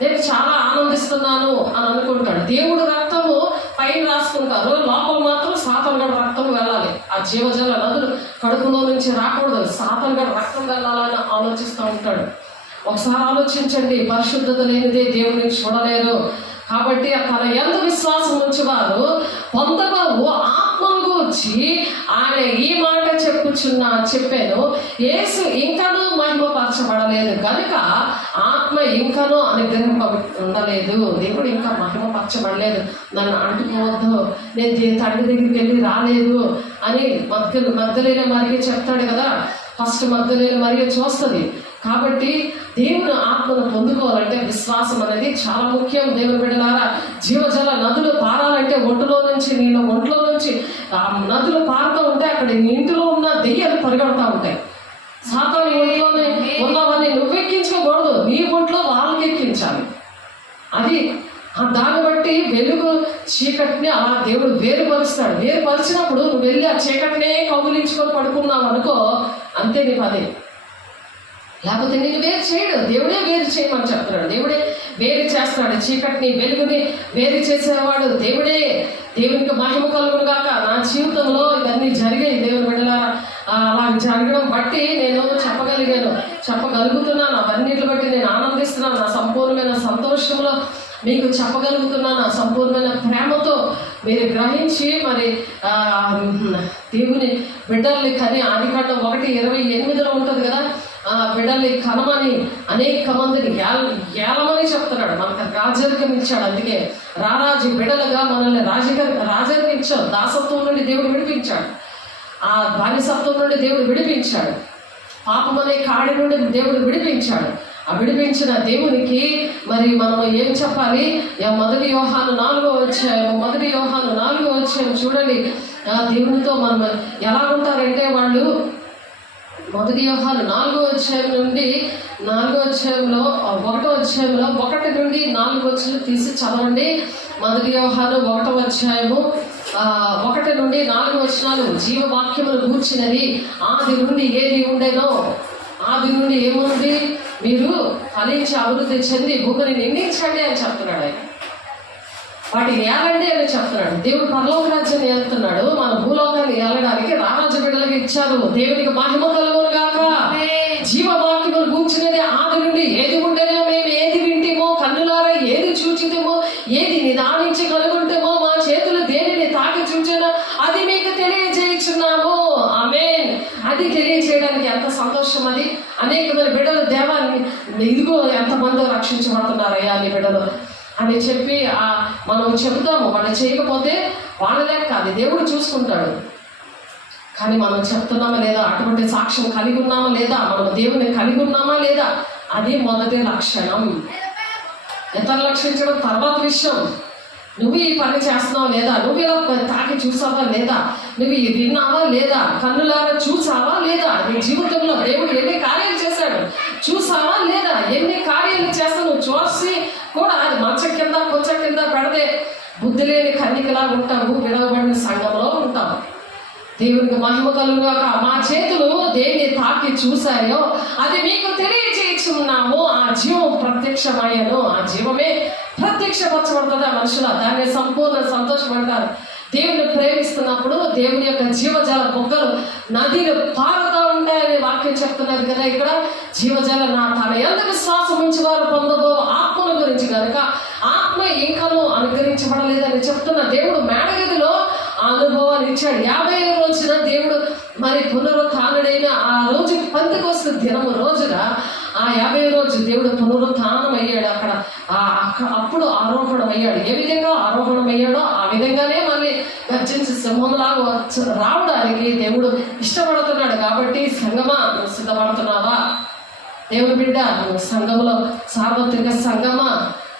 నేను చాలా ఆనందిస్తున్నాను అని అనుకుంటాడు. దేవుడు రక్తము పైన రాసుకుంటారు, లోపల మాత్రం సాతాను గడ రక్తం వెళ్ళాలి. ఆ జీవజల నదులు కడుపులో నుంచి రాకూడదు, సాతాను గడ రక్తం వెళ్ళాలని ఆలోచిస్తూ ఉంటాడు. ఒకసారి ఆలోచించండి, పరిశుద్ధత లేనిదే దేవుడిని చూడలేరు. కాబట్టి తన యందు విశ్వాసం ఉంచేవారు పొందబోవు ఆత్మను గూర్చి ఆయన ఈ మాట చెప్పాను. యేసు ఇంకనూ మహిమపరచబడలేదు కనుక ఆత్మ ఇంకనూ ఉండలేదు. దేవుడు ఇంకా మహిమపరచబడలేదు, నన్ను అంటుకోవద్దు, నేను తండ్రి దగ్గరికి వెళ్ళి రాలేదు అని మగ్దలేని మరియ చెప్తాడు కదా. ఫస్ట్ మగ్దలేని మరియ చూస్తుంది. కాబట్టి దేవుని ఆత్మను పొందుకోవాలంటే విశ్వాసం అనేది చాలా ముఖ్యం. దేవుని బిడ్డలారా, జీవజల నదులు పారాలంటే ఒంటిలో నుంచి నదులు పారుతూ ఉంటే అక్కడ నీ ఇంటిలో ఉన్న దెయ్యాలు పరిగెడుతూ ఉంటాయి. సాతాను ఒంట్లోనే ఉన్నవన్నీ నువ్వెక్కించకూడదు, నీ ఒంట్లో వాళ్ళకి ఎక్కించాలి. అది దాన్ని బట్టి వెలుగు చీకటిని అలా దేవుడు వేరుపరుస్తాడు. వేరుపరిచినప్పుడు నువ్వు వెళ్ళి ఆ చీకటినే కౌగులించుకొని పడుకున్నావు అనుకో, అంతే నీ పని. లేకపోతే నేను వేరు చేయడు, దేవుడే వేరు చేయమని చెప్తున్నాడు. దేవుడే వేరు చేస్తాడు, చీకటిని వెలుగుని వేరు చేసేవాడు దేవుడే. దేవునికి మహిమ కలుగును గాక. నా జీవితంలో ఇవన్నీ జరిగాయి దేవుని బిడ్డల. అలా జరగడం బట్టి నేను చెప్పగలుగుతున్నాను. అవన్నిటిని బట్టి నేను ఆనందిస్తున్నాను. నా సంపూర్ణమైన సంతోషంలో మీకు చెప్పగలుగుతున్నాను. సంపూర్ణమైన ప్రేమతో మీరు గ్రహించి మరి దేవుని బిడ్డల్ని కని ఆదికాండం 1:28 ఉంటుంది కదా, బిడ్డల్ని కనమని అనేక మందిని ఏలమని చెప్తున్నాడు. మనకు రాజరికం ఇచ్చాడు. అందుకే రారాజు బిడ్డలుగా మనల్ని రాజరికం ఇచ్చాడు. దాసత్వం నుండి దేవుడు విడిపించాడు, ఆ బానిసత్వం నుండి దేవుడు విడిపించాడు, పాపం అనే కాడి నుండి దేవుడు విడిపించాడు. ఆ విడిపించిన దేవునికి మరి మనం ఏం చెప్పాలి? మొదటి యోహాను 4వ అధ్యాయం చూడండి. దేవునితో మనం ఎలా ఉంటారంటే వాళ్ళు మొదటి యోహాను 4వ అధ్యాయం నుండి 4వ అధ్యాయంలో 1వ అధ్యాయంలో 1 నుండి 4 వచనాలు తీసి చదవండి. మొదటి యోహాను 1వ అధ్యాయము 1 నుండి 4 వచనాలు. జీవవాక్యమును గూర్చినది ఆది నుండి ఏది ఉండేనో, ఆది నుండి ఏముంది, మీరు ఫలించి అభివృద్ధి చెంది భూమిని నిండించండి అని చెప్తున్నాడు ఆయన. వాటిని ఏలండి అని చెప్తున్నాడు. దేవుడు పరలోక రాజ్యాన్ని ఏలుతున్నాడు, మన భూలోకాన్ని ఏలడానికి రారాజు బిడ్డలకు ఇచ్చారు. దేవునికి మహిమ కలుగును గాక. జీవవాక్యములు కూర్చునేది ఆది నుండి ఏది ఉండేనో, మేము ఏది వింటేమో, కన్నులారా ఏది చూచితేమో, ఏది నిదానించి కలుగుంటేమో, మా చేతులు దేనిని తాకి చూచానో అది మీకు తెలియజేయుచున్నాము. ఆమేన్. అది తెలియజేయడానికి ఎంత సంతోషం. అది అనేక మంది బిడ్డలు దేవాన్ని ఇదిగో ఎంతమందో రక్షించబడుతున్నారయ్యా నీ బిడ్డలు అని చెప్పి మనం చెబుతాము. వాళ్ళు చేయకపోతే వాళ్ళ లెక్క, అది దేవుడు చూసుకుంటాడు. కానీ మనం చెప్తున్నామా లేదా, అటువంటి సాక్ష్యం కలిగి ఉన్నామా లేదా, మనం దేవుని కలిగి ఉన్నామా లేదా, అది మొదటి లక్షణం. ఇతరులు రక్షించడం తర్వాత విషయం. నువ్వు ఈ పని చేస్తున్నావా లేదా, నువ్వు ఇలా తాకి చూసావా లేదా, నువ్వు ఇది విన్నావా లేదా, కన్నులారా చూసావా లేదా, నీ జీవితంలో దేవుడు ఎన్ని కార్యాలు చేశాడు చూసావా లేదా, ఎన్ని కార్యాలు చేస్తా నువ్వు చూసి కూడా అది మంచం కింద కొంచెం కింద పెడితే బుద్ధి లేని కన్నికలా ఉంటావు, విడవబడిన సంఘంలో ఉంటావు. దేవునికి మహిమ కలుగుగాక. మా చేతులు దేన్ని తాకి చూశాయో అది మీకు తెలియజేయుచున్నాము. ఆ జీవం ప్రత్యక్షమయ్యను. ఆ జీవమే ప్రత్యక్షపరచబడుతుంది ఆ మనుషుల. దాన్ని సంపూర్ణ సంతోషం అంటారు. దేవుని ప్రేమిస్తున్నప్పుడు దేవుని యొక్క జీవజల బొగ్గలు నదిలు పారుతూ ఉంటాయని వాక్యం చెప్తున్నది కదా. ఇక్కడ జీవజల తన ఎంత విశ్వాసం ఉంచి వారు పొందబో ఆత్మల గురించి కనుక ఆత్మ ఇంకనూ అనుగ్రహించబడలేదని చెప్తున్న దేవుడు మేడగదిలో అనుభవాన్ని ఇచ్చాడు. 50వ రోజున దేవుడు మరి పునరుత్థానుడైన ఆ రోజు పెంతెకొస్తు దినము రోజున ఆ 50వ రోజు దేవుడు పునరుత్థానం అయ్యాడు. అక్కడ అప్పుడు ఆరోహణం అయ్యాడు. ఏ విధంగా ఆరోహణం అయ్యాడో ఆ విధంగానే మళ్ళీ గర్జించి సింహంలాగా రావడానికి దేవుడు ఇష్టపడుతున్నాడు. కాబట్టి సంగమా నువ్వు సిద్ధపడుతున్నావా? దేవుని బిడ్డ నువ్వు సంఘంలో సార్వత్రిక సంగమా,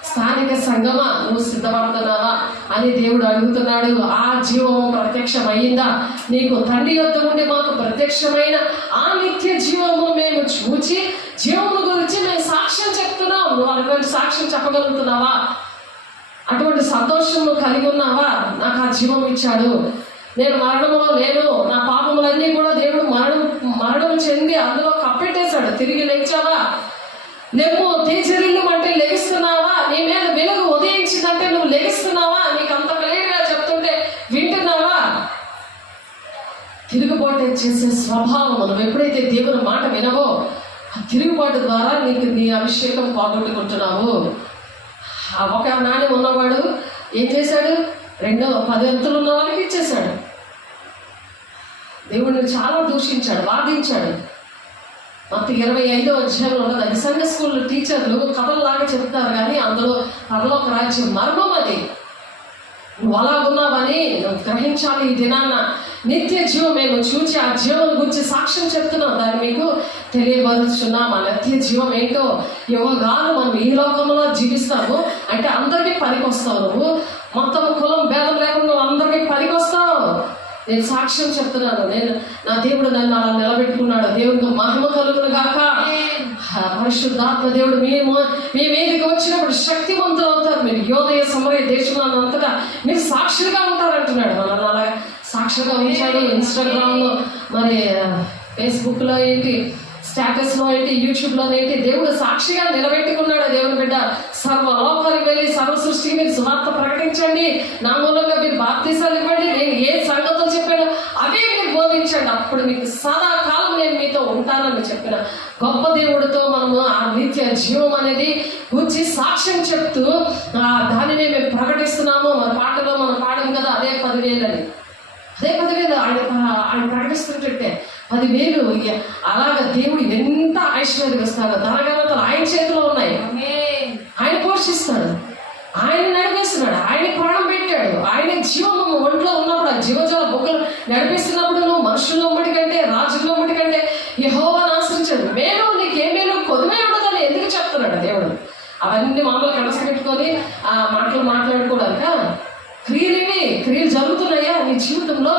స్థానిక సంగమా నువ్వు సిద్ధపడుతున్నావా అని దేవుడు అడుగుతున్నాడు. ఆ జీవము ప్రత్యక్షమైందా నీకు? తండ్రి యొద్ద ఉండి మాకు ప్రత్యక్షమైన ఆ నిత్య జీవము మేము చూచి జీవము గురించి మేము సాక్ష్యం చెప్తున్నాం. నువ్వు అటువంటి సాక్ష్యం చెప్పగలుగుతున్నావా? అటువంటి సంతోషం నువ్వు కలిగి ఉన్నావా? నాకు ఆ జీవం ఇచ్చాడు, నేను మరణంలో లేను, నా పాపములన్నీ కూడా దేవుడు మరణం చెంది అందులో కప్పెట్టేశాడు, తిరిగి లేచావా? లేవు తేజరిల్లు అంటే లెగిస్తున్నావా? నీ మీద వెలుగు ఉదయించిందంటే నువ్వు లెగిస్తున్నావా? నీకు అంత క్లియర్గా చెప్తుంటే వింటున్నావా? తిరుగుబాటు చేసే స్వభావం నువ్వు ఎప్పుడైతే దేవుని మాట వినవో ఆ తిరుగుబాటు ద్వారా నీ అభిషేకం పోగొట్టుకుంటున్నావు. ఒక నాణ్యం ఉన్నవాడు ఏం చేశాడు? 10 అంతులు ఉన్న వాళ్ళకి ఇచ్చేశాడు. దేవుడిని చాలా దూషించాడు, వాదించాడు. మొత్తం 25వ అధ్యాయంలో ఉన్నది. అది సండే స్కూల్ టీచర్లు కథల్లాగా చెప్తారు, కానీ అందులో పరలోక రాజ్యం మర్మం అది. నువ్వు అలాగున్నావని నువ్వు గ్రహించాలి. ఈ దినాన్న నిత్య జీవం మేము చూచి ఆ జీవం గురించి సాక్ష్యం చెప్తున్నాం, దాన్ని మీకు తెలియపరుచున్నాం. ఆ నిత్య జీవం ఏంటో యువగాను మనం ఈ లోకంలో జీవిస్తాము అంటే అందరికీ పనికొస్తావు. నువ్వు మొత్తం కులం భేదం లేకుండా నువ్వు అందరికీ పనికొస్తావు. నేను సాక్ష్యం చెప్తున్నాను. నా దేవుడు నన్ను అలా నిలబెట్టుకున్నాడు. దేవుడికి మహిమ కలుగును గాక. పరిశుద్ధాత్మ దేవుడు మీ మీదకి వచ్చినప్పుడు శక్తివంతులు అవుతారు. మీరు యోదయ సమరయ దేశంలో అంతటా మీరు సాక్షులుగా ఉంటారంటున్నాడు. మనల్ని అలా సాక్షులుగా ఉంచాడు. ఇన్స్టాగ్రామ్లో మరి ఫేస్బుక్లో ఏంటి, స్టేటస్లో ఏంటి, యూట్యూబ్లో ఏంటి, దేవుడు సాక్షిగా నిలబెట్టుకున్నాడు. దేవుని బిడ్డ సర్వలోకానికి వెళ్ళి సర్వ సృష్టికి మీరు సువార్త ప్రకటించండి, నా మూలంగా మీరు బాప్తీసాలు ఇవ్వండి, నేను ఏ సంగతులు చెప్పానో అవే మీరు బోధించండి, అప్పుడు మీకు సదాకాలం నేను మీతో ఉంటానని చెప్పిన గొప్ప దేవుడితో మనము ఆ నిత్య జీవం అనేది గురించి సాక్ష్యం చెప్తూ దానినే మేము ప్రకటిస్తున్నాము. మన పాటలో మనం పాడము కదా, అదే 10,000 అని. అదే 10,000 ఆయన ప్రకటిస్తుంటే 10,000. అలాగా దేవుడు ఎంత ఐశ్వర్యస్తాడో, ధనగణతలు ఆయన చేతిలో ఉన్నాయి. ఆయన పోషిస్తాడు, ఆయన నడిపిస్తున్నాడు, ఆయన ప్రాణం పెట్టాడు, ఆయన జీవం ఒంట్లో ఉన్నప్పుడు ఆ జీవజాల బొగ్గలు నడిపిస్తున్నప్పుడు నువ్వు మనుషుల అమ్మటి కంటే రాజుల అమ్మటి కంటే యెహోవాను ఆశ్రయించాడు. మేలు నీకేమేలు కొద్దిమే ఉండదని ఎందుకు చెప్తున్నాడు దేవుడు? అవన్నీ మామూలు కలస పెట్టుకొని ఆ మాటలు మాట్లాడుకోవడానిక? క్రియలు జరుగుతున్నాయా నీ జీవితంలో?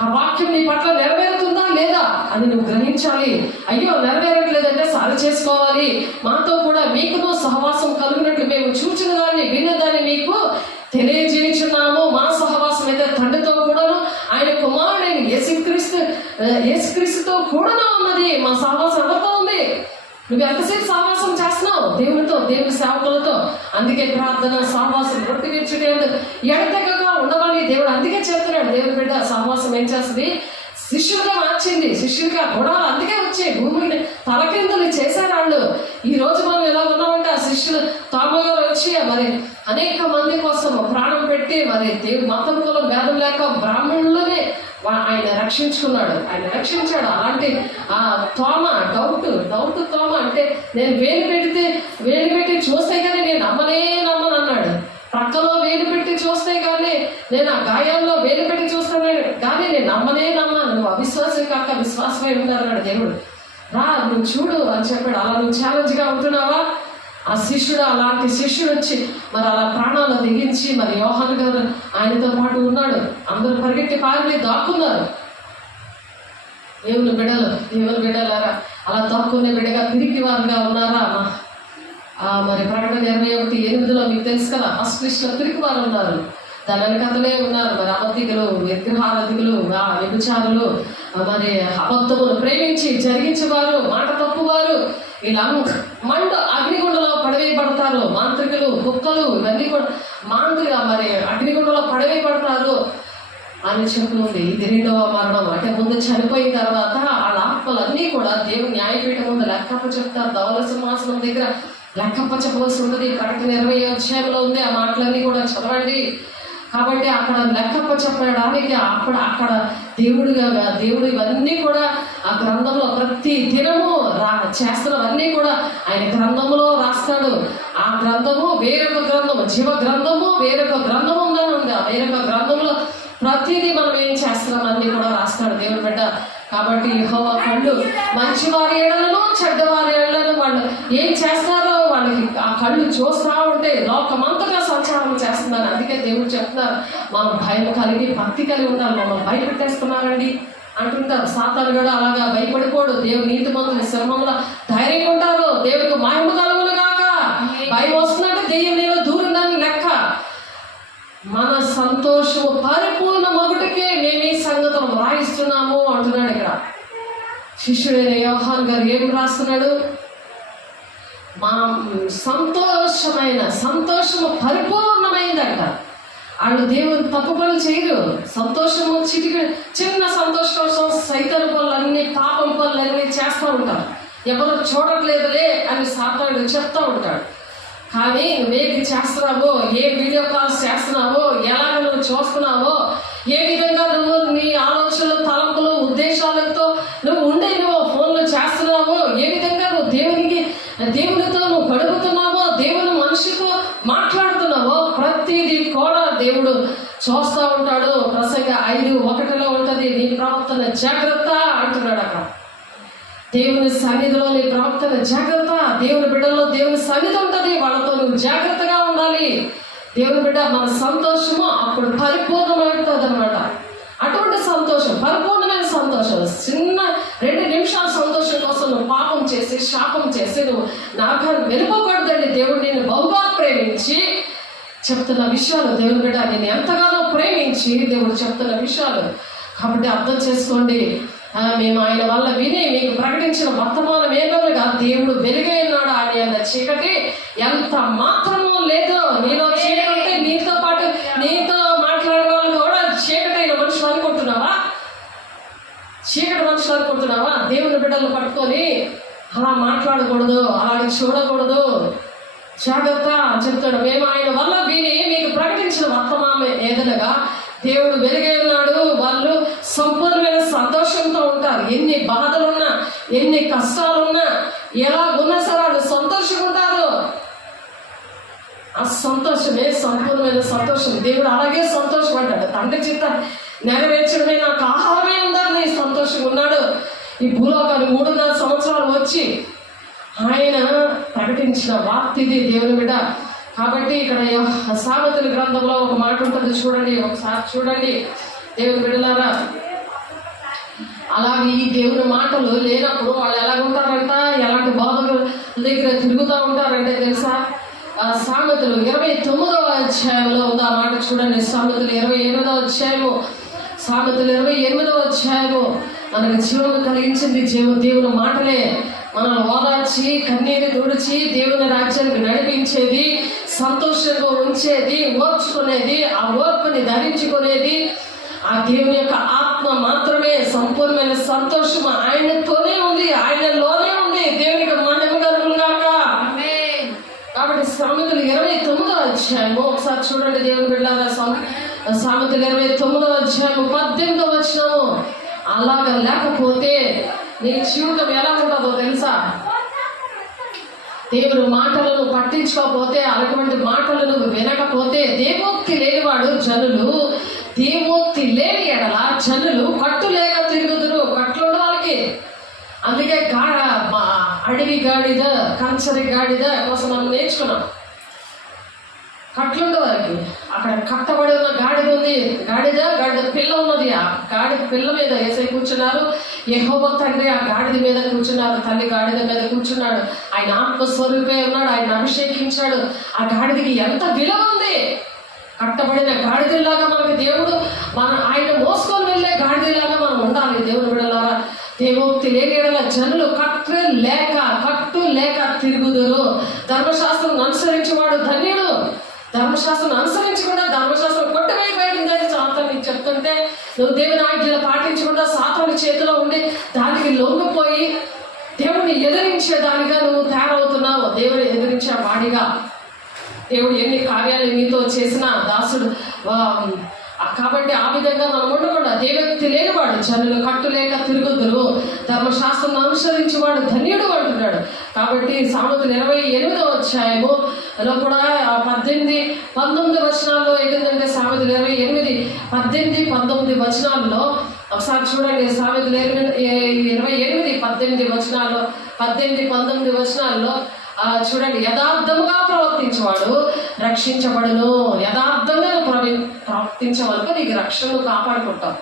ఆ వాక్యం నీ పట్ల నెరవేరుతుందా లేదా అని నువ్వు గ్రహించాలి. అయ్యో నెరవేరట్లేదంటే సరి చేసుకోవాలి. మాతో కూడా మీకును సహవాసం కలుగునట్లు మేము చూచిన దాన్ని విన్నదాన్ని మీకు తెలియజేయుచున్నాము. మా సహవాసం అయితే తండ్రితో కూడాను ఆయన కుమారుడైన యేసుక్రీస్తుతో కూడాను ఉన్నది. మా సహవాసం ఎవరితో ఉంది? నువ్వు ఎంతసేపు సహవాసం చేస్తున్నావు దేవునితో, దేవుని సేవకులతో. అందుకే ప్రార్థన, సహవాసం, రొట్టె విరుచుట ఎడతెగగా ఉండమని దేవుడు అందుకే చెప్తున్నాడు. దేవుని బిడ్డ సహవాసం ఏం చేస్తుంది? శిష్యుడిగా మార్చింది. శిష్యుడిగా గుణాలు అందుకే వచ్చాయి. భూమిని తలకిందులు చేశారు వాళ్ళు. ఈ రోజు మనం ఎలా ఉన్నామంటే ఆ శిష్యులు తామగా వచ్చి మరి అనేక మంది కోసం ప్రాణం పెట్టి మరి దేవుడు మతం కులం భేదం లేక బ్రాహ్మణులనే ఆయన రక్షించుకున్నాడు, ఆయన రక్షించాడు. అలాంటి ఆ తోమ డౌట్ తోమ అంటే నేను వేలు పెట్టి చూస్తే కానీ నేను నమ్మను అన్నాడు. ప్రక్కలో వేలు పెట్టి చూస్తే కానీ, నేను ఆ గాయాల్లో వేలు పెట్టి చూస్తాను కానీ నేను నమ్మను. నువ్వు అవిశ్వాసం కాక విశ్వాసమే ఉందన్నాడు దేవుడు. రా నువ్వు చూడు అని చెప్పాడు. అలా నువ్వు ఛాలెంజ్గా ఉంటున్నావా? ఆ శిష్యుడు, అలాంటి శిష్యుడు వచ్చి మరి అలా ప్రాణాలు దిగించి మరి యోహాను గారు ఆయనతో పాటు ఉన్నాడు. అందరూ పరిగెత్తి పారిపోయి దాక్కున్నారు. దేవుని బిడ్డలారా అలా దాక్కునే బిడ్డగా పిరికి వారుగా ఉన్నారా? మరి ప్రకటన 21:8 మీకు తెలుసు కదా, ఫస్ట్ లిస్ట్ లో పిరికి వారు ఉన్నారు. దాని వెనకతలే ఉన్నారు మరి అబద్ధికులు, విగ్రహారాధికులు, వ్యభిచారులు, మరి అబద్ధములు ప్రేమించి జరిగించేవారు, మాట తప్పువారు, ఇలా అగ్నిగుండలో పడవేయబడతారు. మాంత్రికులు, కుక్కలు, ఇవన్నీ కూడా మరి అగ్నిగుండలో పడవేయబడతారు అని చెప్తుంది. ఇది 2వ మరణం. అంటే ముందు చనిపోయిన తర్వాత వాళ్ళ ఆత్మలన్నీ కూడా దేవుని న్యాయపీఠం ముందు లెక్కప్ప చెప్తారు. ధవల సింహాసనం దగ్గర లెక్కప్ప చెప్పవలసి ఉంటుంది. ప్రకటన 20వ అధ్యాయంలో ఉంది. ఆ మాటలన్నీ కూడా చదవండి. కాబట్టి అక్కడ లెక్కప్ప చెప్పడానికి అక్కడ దేవుడు ఇవన్నీ కూడా ఆ గ్రంథంలో ప్రతి దినము చేస్తున్నవన్నీ కూడా ఆయన గ్రంథంలో రాస్తాడు. ఆ గ్రంథము వేరొక గ్రంథము, జీవ గ్రంథము వేరొక గ్రంథము ఉందని ఉంది. ఆ వేరొక గ్రంథంలో ప్రతిదీ మనం ఏం చేస్తున్నాం అన్ని కూడా రాస్తాడు దేవుని బిడ్డ. కాబట్టి యెహోవా కళ్ళు మంచివారి ఏడలను చెడ్డవారి ఏడలను వాళ్ళు ఏం చేస్తారో వాళ్ళకి ఆ కళ్ళు చూస్తూ ఉంటే లోకమంతగా సంచారం చేస్తున్నారు. అందుకే దేవుడు చెప్తున్నారు, మనం భయం కలిగి భక్తి కలిగి ఉండాలి. మమ్మల్ని భయపెట్టేస్తున్నారండి అంటుంటారు. సాతాను కూడా అలాగా భయపడిపోడు. దేవుడు నీతిమంతులు సింహంలో ధైర్యంగా ఉంటారు. దేవుడికి మహిమ కలుగును గాక. భయం వస్తున్నట్టు దెయ్యం నీలో దూరిందని లెక్క. మన సంతోషము పరిపూర్ణ మగుటకే మేము ఈ సంగతులు వ్రాయిస్తున్నాము అంటున్నాడు. ఇక్కడ శిష్యుడైన యోహాను గారు ఏం రాస్తున్నాడు? మా సంతోషము పరిపూర్ణమైందంట. వాళ్ళు దేవుని తప్పు పనులు చేయరు. సంతోషము చిన్న సంతోషం కోసం సైతాను పనులన్నీ, పాపం పనులన్నీ చేస్తూ ఉంటారు. ఎవరు చూడట్లేదులే అని సాతానుడు చెప్తూ ఉంటాడు. కానీ నువ్వేమి చేస్తున్నావో, ఏ వీడియో కాల్స్ చేస్తున్నావో, ఎలాగ నువ్వు చూస్తున్నావో, ఏ విధంగా నువ్వు నీ ఆలోచనలు, తలంపులు, ఉద్దేశాలతో నువ్వు ఫోన్లో చేస్తున్నావో, ఏ విధంగా నువ్వు దేవునితో నువ్వు గడుపుతున్నావో, దేవుని మనిషితో మాట్లాడుతున్నావో, ప్రతిదీ కూడా దేవుడు చూస్తూ ఉంటాడు. ప్రసంగ 5:1 ఉంటుంది, నీ ప్రవర్తన జాగ్రత్త అంటున్నాడు. అక్కడ దేవుని సన్నిధిలో నీ ప్రవర్తన జాగ్రత్త. దేవుని బిడ్డల్లో దేవుని సన్నిధి ఉంటుంది, వాళ్ళతో నువ్వు జాగ్రత్తగా ఉండాలి. దేవుని బిడ్డ మన సంతోషము అప్పుడు పరిపూర్ణమవుతుంది అనమాట. అటువంటి సంతోషం, పరిపూర్ణమైన సంతోషం. చిన్న 2 నిమిషాల సంతోషం కోసం నువ్వు పాపం చేసి, శాపం చేసి నువ్వు నాకు వెళ్ళిపోకూడదండి. దేవుడు నిన్ను బహుగా ప్రేమించి చెప్తున్న విషయాలు. దేవుని బిడ్డ నేను ఎంతగానో ప్రేమించి దేవుడు చెప్తున్న విషయాలు. కాబట్టి అర్థం చేసుకోండి. మేము ఆయన వల్ల విని మీకు ప్రకటించిన వర్తమానం ఏమనగా దేవుడు వెలుగై ఉన్నాడు. ఆయన చీకటి ఎంత మాత్రమూ లేదు. నీలో చీకటి, నీతో పాటు నీతో మాట్లాడే వాళ్ళు కూడా చీకటైన మనుషులు అనుకుంటున్నావా? చీకటి మనుషులు అనుకుంటున్నావా? దేవుని బిడ్డలు పట్టుకొని అలా మాట్లాడకూడదు, అలా చూడకూడదు. జాగ్రత్త చెప్తాడు. మేము ఆయన వల్ల విని మీకు ప్రకటించిన వర్తమానం ఏదనగా దేవుడు వెలుగై ఉన్నాడు. వాళ్ళు సంపూర్ణమైన సంతోషంతో ఉంటారు. ఎన్ని బాధలున్నా, ఎన్ని కష్టాలున్నా, ఎలా ఉన్నా సరే వాళ్ళు సంతోషంగా ఉంటారు. ఆ సంతోషమే సంపూర్ణమైన సంతోషం. దేవుడు అలాగే సంతోషపడ్డాడు. తండ్రి చిత్త నెరవేర్చడమే నాకు ఆహారమే ఉందని నీ సంతోషంగా ఉన్నాడు. ఈ భూలోకాలు 3.5 సంవత్సరాలు వచ్చి ఆయన ప్రకటించిన వార్తిది దేవుని బిడ్డ. కాబట్టి ఇక్కడ సామెతల గ్రంథంలో ఒక మాట ఉంటుంది, చూడండి, ఒకసారి చూడండి దేవుని బిడ్డలారా. అలాగే ఈ దేవుని మాటలు లేనప్పుడు వాళ్ళు ఎలాగుంటారంట, ఎలాంటి బోధకుల దగ్గర తిరుగుతూ ఉంటారంటే తెలుసా? సామెతలు 29వ అధ్యాయంలో ఉంది ఆ మాట. చూడండి, సామెతలు 28వ అధ్యాయము, సామెతలు 28వ అధ్యాయము. మనకు జీవనం కలిగించింది దేవుని మాటలే. మనల్ని ఓదార్చి కన్నీరు తుడిచి దేవుని రాజ్యానికి నడిపించేది, సంతోషంగా ఉంచేది, ఓర్చుకునేది, ఆ ఓర్పుని ధరించుకునేది ఆ దేవుని యొక్క ఆత్మ మాత్రమే. సంపూర్ణమైన సంతోషం ఆయనతోనే ఉంది, ఆయనలోనే ఉంది. దేవునికి మహిమ కలుగుగాక. కాబట్టి సామెతలు 29వ అధ్యాయము ఒకసారి చూడండి దేవుని బిడ్డలారా. సామెతలు 29వ అధ్యాయము 18వ వచనము. అలాగా లేకపోతే నీ జీవితం ఎలా ఉంటుందో తెలుసా? దేవుని మాటలను పట్టించుకోకపోతే, అటువంటి మాటలను వినకపోతే, దేవోక్తి లేనివాడు జనులు, దేవోక్తి లేని ఎడల జనులు కట్టు లేక తిరుగుదురు. కట్లు వాళ్ళకి. అందుకే అడవి గాడిద, కంచరి గాడిద కోసం మనం నేర్చుకున్నాం. కట్లుండే వారికి అక్కడ కట్టబడి ఉన్న గాడిద ఉంది. గాడిద పిల్ల ఉన్నది. ఆ గాడిద పిల్ల మీద యేసయ్య కూర్చున్నారు. యెహోవా తండ్రి ఆ గాడిద మీద కూర్చున్నారు. తల్లి గాడిద మీద కూర్చున్నాడు. ఆయన ఆత్మస్వరూపే ఉన్నాడు. ఆయన అభిషేకించాడు. ఆ గాడిదకి ఎంత విలువ ఉంది. కట్టబడిన గాడిదలాగా మనకి దేవుడు ఆయన మోసుకొని వెళ్ళే గాడిదలాగా మనం ఉండాలి. దేవుని బిడ్డలారా, దేవోక్తి లేని జనులు కట్టు లేక తిరుగుదురు. ధర్మశాస్త్రం అనుసరించేవాడు ధన్యుడు. ధర్మశాస్త్రం అనుసరించకుండా ధర్మశాస్త్రం కొట్టువైపోయిందని సాతాను నీకు చెప్తుంటే, నువ్వు దేవుని ఆజ్ఞలు పాటించకుండా సాతాను చేతిలో ఉండి దానికి లొంగిపోయి దేవుడిని ఎదిరించేదానిగా నువ్వు తయారవుతున్నావు. దేవుని ఎదిరించే వాడిగా. దేవుడు ఎన్ని కార్యాలు నీతో చేసినా దాసుడు. కాబట్టి ఆ విధంగా మనం ఉండకుండా దేవోక్తి లేనివాడు జనులు కట్టులేక తిరుగుదురు, ధర్మశాస్త్రం అనుసరించేవాడు ధన్యుడు అంటున్నాడు. కాబట్టి సామెతలు 28వ అధ్యాయములో కూడా 18, 19 వచనాల్లో ఏంటంటే, సామెతలు 28, 18, 19 వచనాల్లో ఒకసారి చూడండి. సామెతలు 28, 18 వచనాల్లో, 18, 19 వచనాల్లో చూడండి. యథార్థముగా ప్రవర్తించేవాడు రక్షించబడును. యథార్థంగా ప్రవర్తించవరకు నీకు రక్షణను కాపాడుకుంటావు.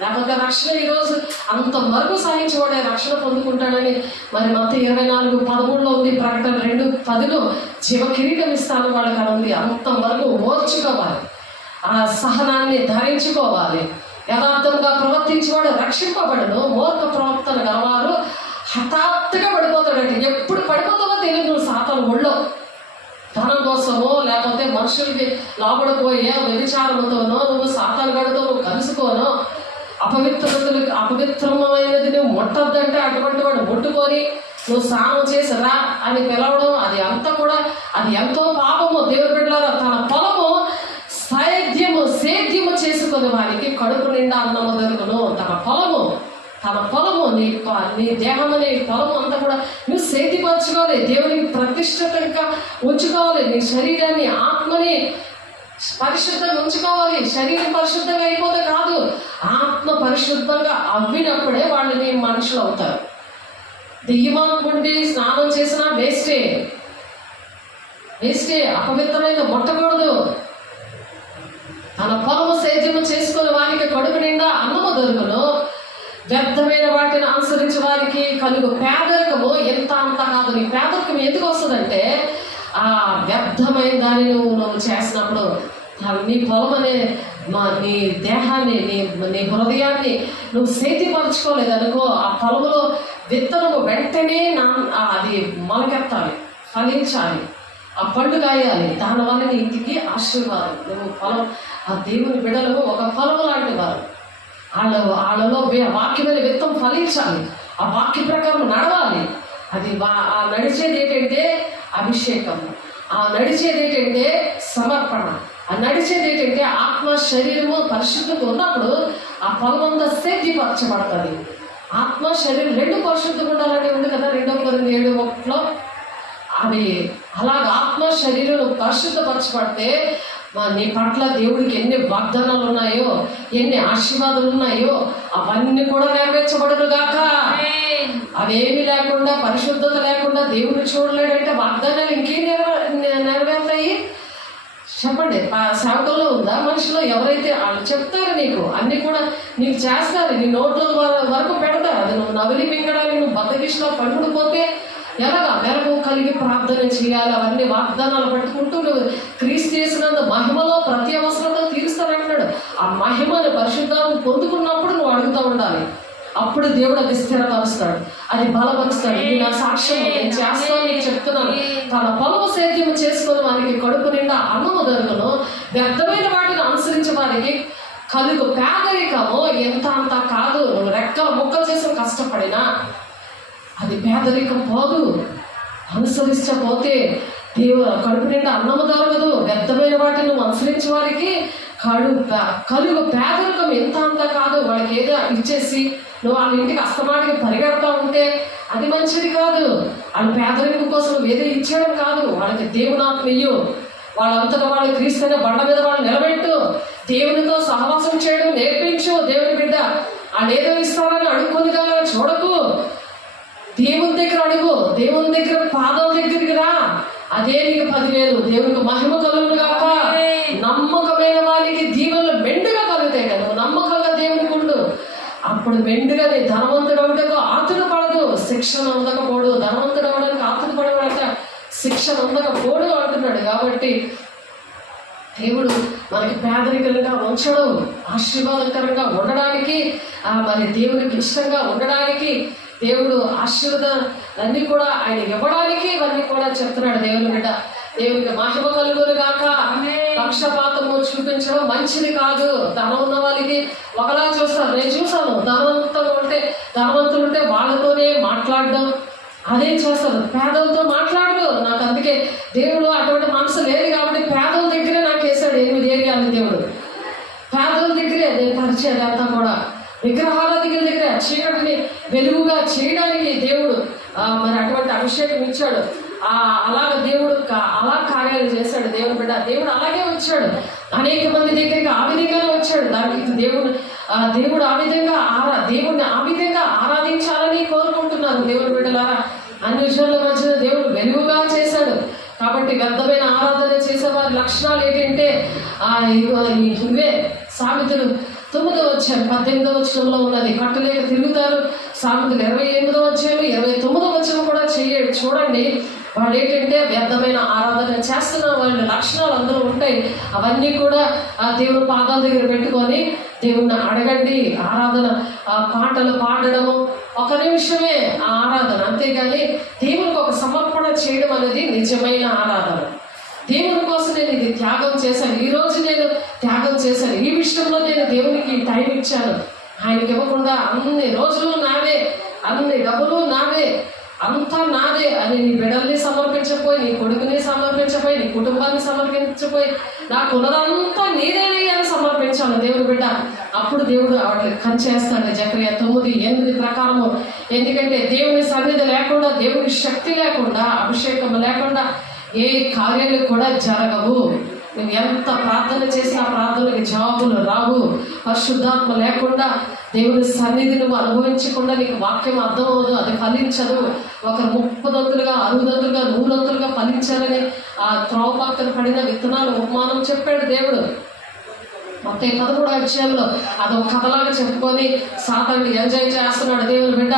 లేకపోతే రక్షణ ఈరోజు అంతవరకు సాధించబడే రక్షణ పొందుకుంటాడని మరి మత్తయి 24:13 ఉంది. ప్రకటన 2:10 జీవ కిరీటం ఇస్తాను వాళ్ళకి అని ఉంది. అంతవరకు ఓర్చుకోవాలి, ఆ సహనాన్ని ధరించుకోవాలి. యథార్థంగా ప్రవర్తించేవాడు రక్షింపబడును. మూర్ఖ ప్రవర్తన గలవారు హఠాత్తుగా పడిపోతాడంటే, ఎప్పుడు పడిపోతావో తెలియదు. నువ్వు సాతాను ఒళ్ళో ధనం కోసమో లేకపోతే మనుషులకి లోబడిపోయే వ్యభిచారంతోనో నువ్వు సాతాను గడితో నువ్వు కలుసుకోనో, అపవిత్రమైనది నువ్వు ముట్టద్దంటే అటువంటి వాడు ముట్టుకొని నువ్వు స్నానం చేసి రా అని పిలవడం, అది అంతా కూడా అది ఎంతో పాపము. దేవుని బిడ్డలారా, తన పొలము సేద్యము చేసుకునే వారికి కడుపు నిండా అన్నము దొరుకును. తన పొలము నీ దేహం అనే పొలము అంతా కూడా నువ్వు సేద్యపరచుకోవాలి. దేవునికి ప్రతిష్ఠితంగా ఉంచుకోవాలి. నీ శరీరాన్ని, ఆత్మని పరిశుద్ధంగా ఉంచుకోవాలి. శరీరం పరిశుద్ధంగా అయిపోతే కాదు, ఆత్మ పరిశుద్ధంగా అవ్వినప్పుడే వాళ్ళు నీ మనుషులు అవుతారు. దెయ్యమాత్ముండి స్నానం చేసినా వేస్టే. అపవిత్రమైన ముట్టకూడదు. తన పొలము సేద్యము చేసుకునే వారికి కడుపు నిండా అన్నము దొరుకును. వ్యర్థమైన వాటిని అనుసరించే వారికి కలుగు పేదరికము ఎంత అంత కాదు. నీ పేదరికం ఎందుకు వస్తుందంటే, ఆ వ్యర్థమైన దాన్ని నువ్వు చేసినప్పుడు నీ పొలం అనే నీ దేహాన్ని, నీ హృదయాన్ని నువ్వు సేద్యపరచుకోలేదనుకో, ఆ పొలంలో విత్తనము వెంటనే అది మొలకెత్తాలి, ఫలించాలి, ఆ పండు కాయాలి. దానివల్ల నీ ఇంటికి ఆశీర్వాదం. నువ్వు పొలం, ఆ దేవుని బిడ్డలు ఒక పొలం లాంటి వారు. వాళ్ళలో వాక్యమైన విత్తం ఫలించాలి. ఆ వాక్య ప్రకారం నడవాలి. అది ఆ నడిచేది ఏంటంటే అభిషేకము, ఆ నడిచేది ఏంటంటే సమర్పణ, ఆ నడిచేది ఏంటంటే ఆత్మ శరీరము పరిశుద్ధత ఉన్నప్పుడు ఆ పొలమంతా సేద్యపరచబడుతుంది. ఆత్మ శరీరం 2 పరిశుద్ధంగా ఉండాలని ఉంది కదా 2 కొరింథీయులు 7:1. అవి అలాగ ఆత్మ శరీరం పరిశుద్ధపరచబడితే నీ పట్ల దేవుడికి ఎన్ని వాగ్దానాలు ఉన్నాయో, ఎన్ని ఆశీర్వాదాలు ఉన్నాయో అవన్నీ కూడా నెరవేర్చబడును గాక. అవేమి లేకుండా, పరిశుద్ధత లేకుండా దేవుడు చూడలేడంటే వాగ్దానాలు ఇంకేం నెరవేరుతాయి చెప్పండి? సేవకుల్లో ఉందా? మనుషులు ఎవరైతే వాళ్ళు చెప్తారు నీకు అన్ని కూడా నీకు చేస్తారు, నీ నోట్ల వరకు పెడతారు. అది నువ్వు నవిలి మింగడానికి నువ్వు బద్దకిష్టం పడుకుడిపోతే ఎలాగా మెలకు కలిగి ప్రార్థన చేయాలి. అవన్నీ వాగ్దానాలు పట్టుకుంటూ నువ్వు క్రీస్తు చేసినంత మహిమలో ప్రతి అవసరంతో తీరుస్తానంటున్నాడు. ఆ మహిమను పరిశుద్ధాన్ని పొందుకున్నప్పుడు నువ్వు అడుగుతూ ఉండాలి. ఆ అప్పుడు దేవుడు అది స్థిరపరుస్తాడు, అది బలపరుస్తాడు. ఇది నా సాక్ష్యం, నేను చేస్తాను, నేను చెప్తున్నాను. తన పొలము సేద్యం చేసుకుని వారికి కడుపు నిండా అన్నము దొరుకును, వ్యర్థమైన వాటిని అనుసరించే వారికి కలుగు పేదరికము ఎంత అంత కాదు. నువ్వు రెక్కలు ముక్కలు చేసి కష్టపడినా అది పేదరికం పోదు. అనుసరించకపోతే కడుపు నిండా అన్నము దొరకదు. వ్యర్థమైన వాటిని నువ్వు అనుసరించే వారికి కలుగు పేదరికం ఎంత అంత కాదు. వాళ్ళకి ఏదో ఇచ్చేసి నువ్వు వాళ్ళ ఇంటికి అస్తమాటికి పరిగెడతా ఉంటే అది మంచిది కాదు. వాళ్ళ పేదరికం కోసం ఏదో ఇచ్చేయడం కాదు. వాళ్ళకి దేవునాత్మ ఇయ్యు. వాళ్ళంతటా వాళ్ళు క్రీస్తున్న బండ మీద వాళ్ళు నిలబెట్టు. దేవునితో సహవాసం చేయడం నేర్పించు. దేవుని బిడ్డ వాళ్ళు ఏదో ఇస్తారని అడుక్కొని కానీ చూడకు. దేవుని దగ్గర అడుగు. దేవుని దగ్గర పాదాల దగ్గరికి రా. అదే నీకు 10,000. దేవునికి మహిమ కలుగును గాక. నమ్మకమైన వారికి దీవెనలు మెండుగా కలుగుతాయి కదా. నువ్వు నమ్మకంగా దేవునికి ఉండు. అప్పుడు మెండుగా నీ ధనవంతుడు అవడానికి ఆతుడు పడదు, శిక్షణ అందకపోడు. ధనవంతుడు అవడానికి ఆతుడు పడక శిక్షణ అందకపోడు అంటున్నాడు. కాబట్టి దేవుడు మనకి పేదరికంగా ఉంచడం, ఆశీర్వాదకరంగా ఉండడానికి, మరి దేవునికి ఇష్టంగా ఉండడానికి, దేవుడు ఆశీర్వాదాలన్నీ కూడా ఆయన ఇవ్వడానికి ఇవన్నీ కూడా చెప్తున్నాడు. దేవుని బిడ్డ దేవునికి మహిమ కలుగును గాక. పక్షపాతము చూపించడం మంచిది కాదు. ధనం ఉన్న వాళ్ళకి ఒకలా చూస్తారు. నేను చూసాను, ధనవంతులు ఉంటే వాళ్ళతోనే మాట్లాడడం అదే చేస్తారు, పేదలతో మాట్లాడదు. నాకు అందుకే దేవుడు అటువంటి మనసు లేదు కాబట్టి పేదల దగ్గరే నాకు వేసాడు 8 ఏరియాలు. దేవుడు పేదల దగ్గరే నేను పరిచయం అంతా కూడా విగ్రహాల దగ్గర చీకటిని వెలుగుగా చేయడానికి దేవుడు మరి అటువంటి అభిషేకం ఇచ్చాడు. అలాగ దేవుడు అలా కార్యాలు చేశాడు. దేవుని బిడ్డ దేవుడు అలాగే వచ్చాడు. అనేక మంది దగ్గరికి ఆ విధంగానే వచ్చాడు. దానికి దేవుడు ఆ విధంగా దేవుడిని ఆ విధంగా ఆరాధించాలని కోరుకుంటున్నారు దేవుని బిడ్డలారా. అన్ని విషయాల మధ్య దేవుడు వెలుగుగా చేశాడు. కాబట్టి వ్యర్థమైన ఆరాధన చేసేవారి లక్షణాలు ఏంటంటే ఇవే. సామెతలు 9వ అధ్యాయం 18వ వచనంలో ఉన్నది. కట్టలేక తిరుగుతారు. సామెతలు 28వ అధ్యాయం 29వ వచనం కూడా చూడండి. వాళ్ళు ఏంటంటే వ్యర్థమైన ఆరాధన చేస్తున్న వాళ్ళ లక్షణాలు అందరూ ఉంటాయి. అవన్నీ కూడా దేవుని పాదాల దగ్గర పెట్టుకొని దేవుణ్ణి అడగండి. ఆరాధన పాటలు పాడడము ఒక నిమిషమే ఆరాధన, అంతేగాని దేవునికి ఒక సమర్పణ చేయడం అనేది నిజమైన ఆరాధన. దేవుని కోసం నేను ఇది త్యాగం చేశాను, ఈరోజు నేను త్యాగం చేశాను, ఈ విషయంలో నేను దేవునికి టైం ఇచ్చాను. ఆయనకి ఇవ్వకుండా అన్ని రోజులు నావే, అన్ని డబ్బులు నావే, అంతా నాదే అని నీ బిడ్డల్ని సమర్పించపోయి, నీ కొడుకుని సమర్పించపోయి, నీ కుటుంబాన్ని సమర్పించపోయి, నాకు ఉన్నదంతా నీదేనే అని సమర్పించాను దేవుని బిడ్డ. అప్పుడు దేవుడు వాటిని కంచేస్తాడు. జకర్యా 9:8 ప్రకారము. ఎందుకంటే దేవుని సన్నిధి లేకుండా, దేవుని శక్తి లేకుండా, అభిషేకం లేకుండా ఏ కార్యాలు కూడా జరగవు. నువ్వు ఎంత ప్రార్థన చేసినా ప్రార్థనకి జవాబులు రావు. పరిశుద్ధాత్మ లేకుండా దేవుని సన్నిధి నువ్వు అనుభవించకుండా నీకు వాక్యం అర్థం అవ్వదు, అది ఫలించదు. ఒకరు 30 60 100 ఫలించాలని ఆ త్రోవ పక్కన పడిన విత్తనాలు ఉపమానం చెప్పాడు దేవుడు. మొత్తం 13వ అధ్యాయంలో అదొక కథలాగా చెప్పుకొని సాతాన్ని ఎంజాయ్ చేస్తున్నాడు దేవుని బిడ్డ.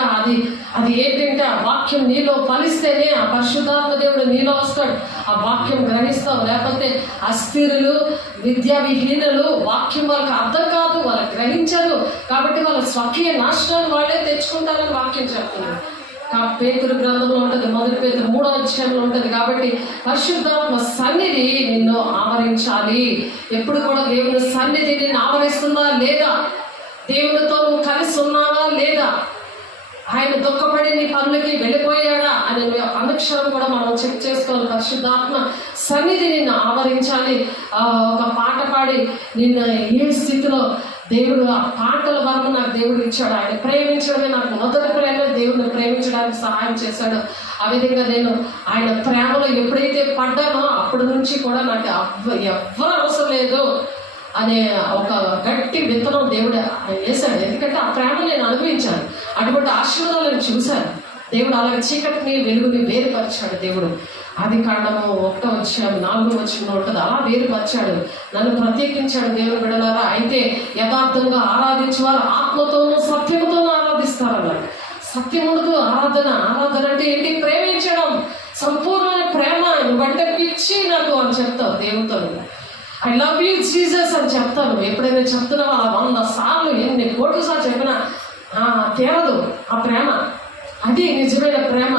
అది ఏంటంటే ఆ వాక్యం నీలో ఫలిస్తేనే ఆ పరిశుద్ధాత్మ దేవుడు నీలో వస్తాడు. ఆ వాక్యం గ్రహిస్తావు. లేకపోతే అస్థిరులు, విద్యా విహీనులు, వాక్యం వాళ్ళకి అర్థం కాదు, వాళ్ళకి గ్రహించరు. కాబట్టి వాళ్ళ స్వకీయ నాశనాన్ని వాళ్ళే తెచ్చుకుంటారని వాక్యం చెప్తున్నారు. పేతురు గ్రంథంలో ఉంటుంది, 1 పేతురు 3వ అధ్యాయంలో ఉంటుంది. కాబట్టి పరిశుద్ధాత్మ సన్నిధి నిన్ను ఆవరించాలి. ఎప్పుడు కూడా దేవుని సన్నిధి నిన్ను ఆవరిస్తుందా లేదా? దేవునితో నువ్వు కలిసి ఉన్నావా లేదా? ఆయన దుఃఖపడి నీ పనులకి వెళ్ళిపోయాడా అని అనుక్షణం కూడా మనం చెక్ చేసుకోవాలి. పరిశుద్ధాత్మ సన్నిధి నిన్ను ఆవరించాలి. ఒక పాట పాడి నిన్ను ఏ స్థితిలో దేవుడు ఆ పాటల వరకు నాకు దేవుడు ఇచ్చాడు. ఆయన ప్రేమించడమే నాకు మొదటి ప్రేమ. దేవుడిని ప్రేమించడానికి సహాయం చేశాడు. ఆ విధంగా నేను ఆయన ప్రేమలో ఎప్పుడైతే పడ్డానో అప్పటి నుంచి కూడా నాకు ఎవ్వరు అవసరం లేదు అనే ఒక గట్టి విత్తనం దేవుడు వేశాడు. ఎందుకంటే ఆ ప్రేమ నేను అనుభవించాను, అటువంటి ఆశీర్వాదాలను చూశాను. దేవుడు అలాగే చీకటిని వెలుగుని వేరుపరిచాడు. దేవుడు ఆదికాండము 1వ అధ్యాయం 4వ వచనంలో ఉంటుంది. అలా వేరుపరిచాడు, నన్ను ప్రత్యేకించాడు. దేవుని బిడ్డలారా, అయితే యథార్థంగా ఆరాధించేవారు ఆత్మతోనూ సత్యముతోనూ ఆరాధిస్తారన్నారు. సత్యం ఉండదు ఆరాధన. ఆరాధన అంటే ఏంటి? ప్రేమించడం, సంపూర్ణమైన ప్రేమ. నువ్వంటే పిచ్చి నాకు అని చెప్తావు దేవునితో. ఐ లవ్ యూ జీసస్ అని చెప్తాను. ఎప్పుడైనా చెప్తున్నావు అలా 100 సార్లు, ఎన్ని కోట్ల సార్లు చెప్పినా తీర అది నిజమైన ప్రేమ.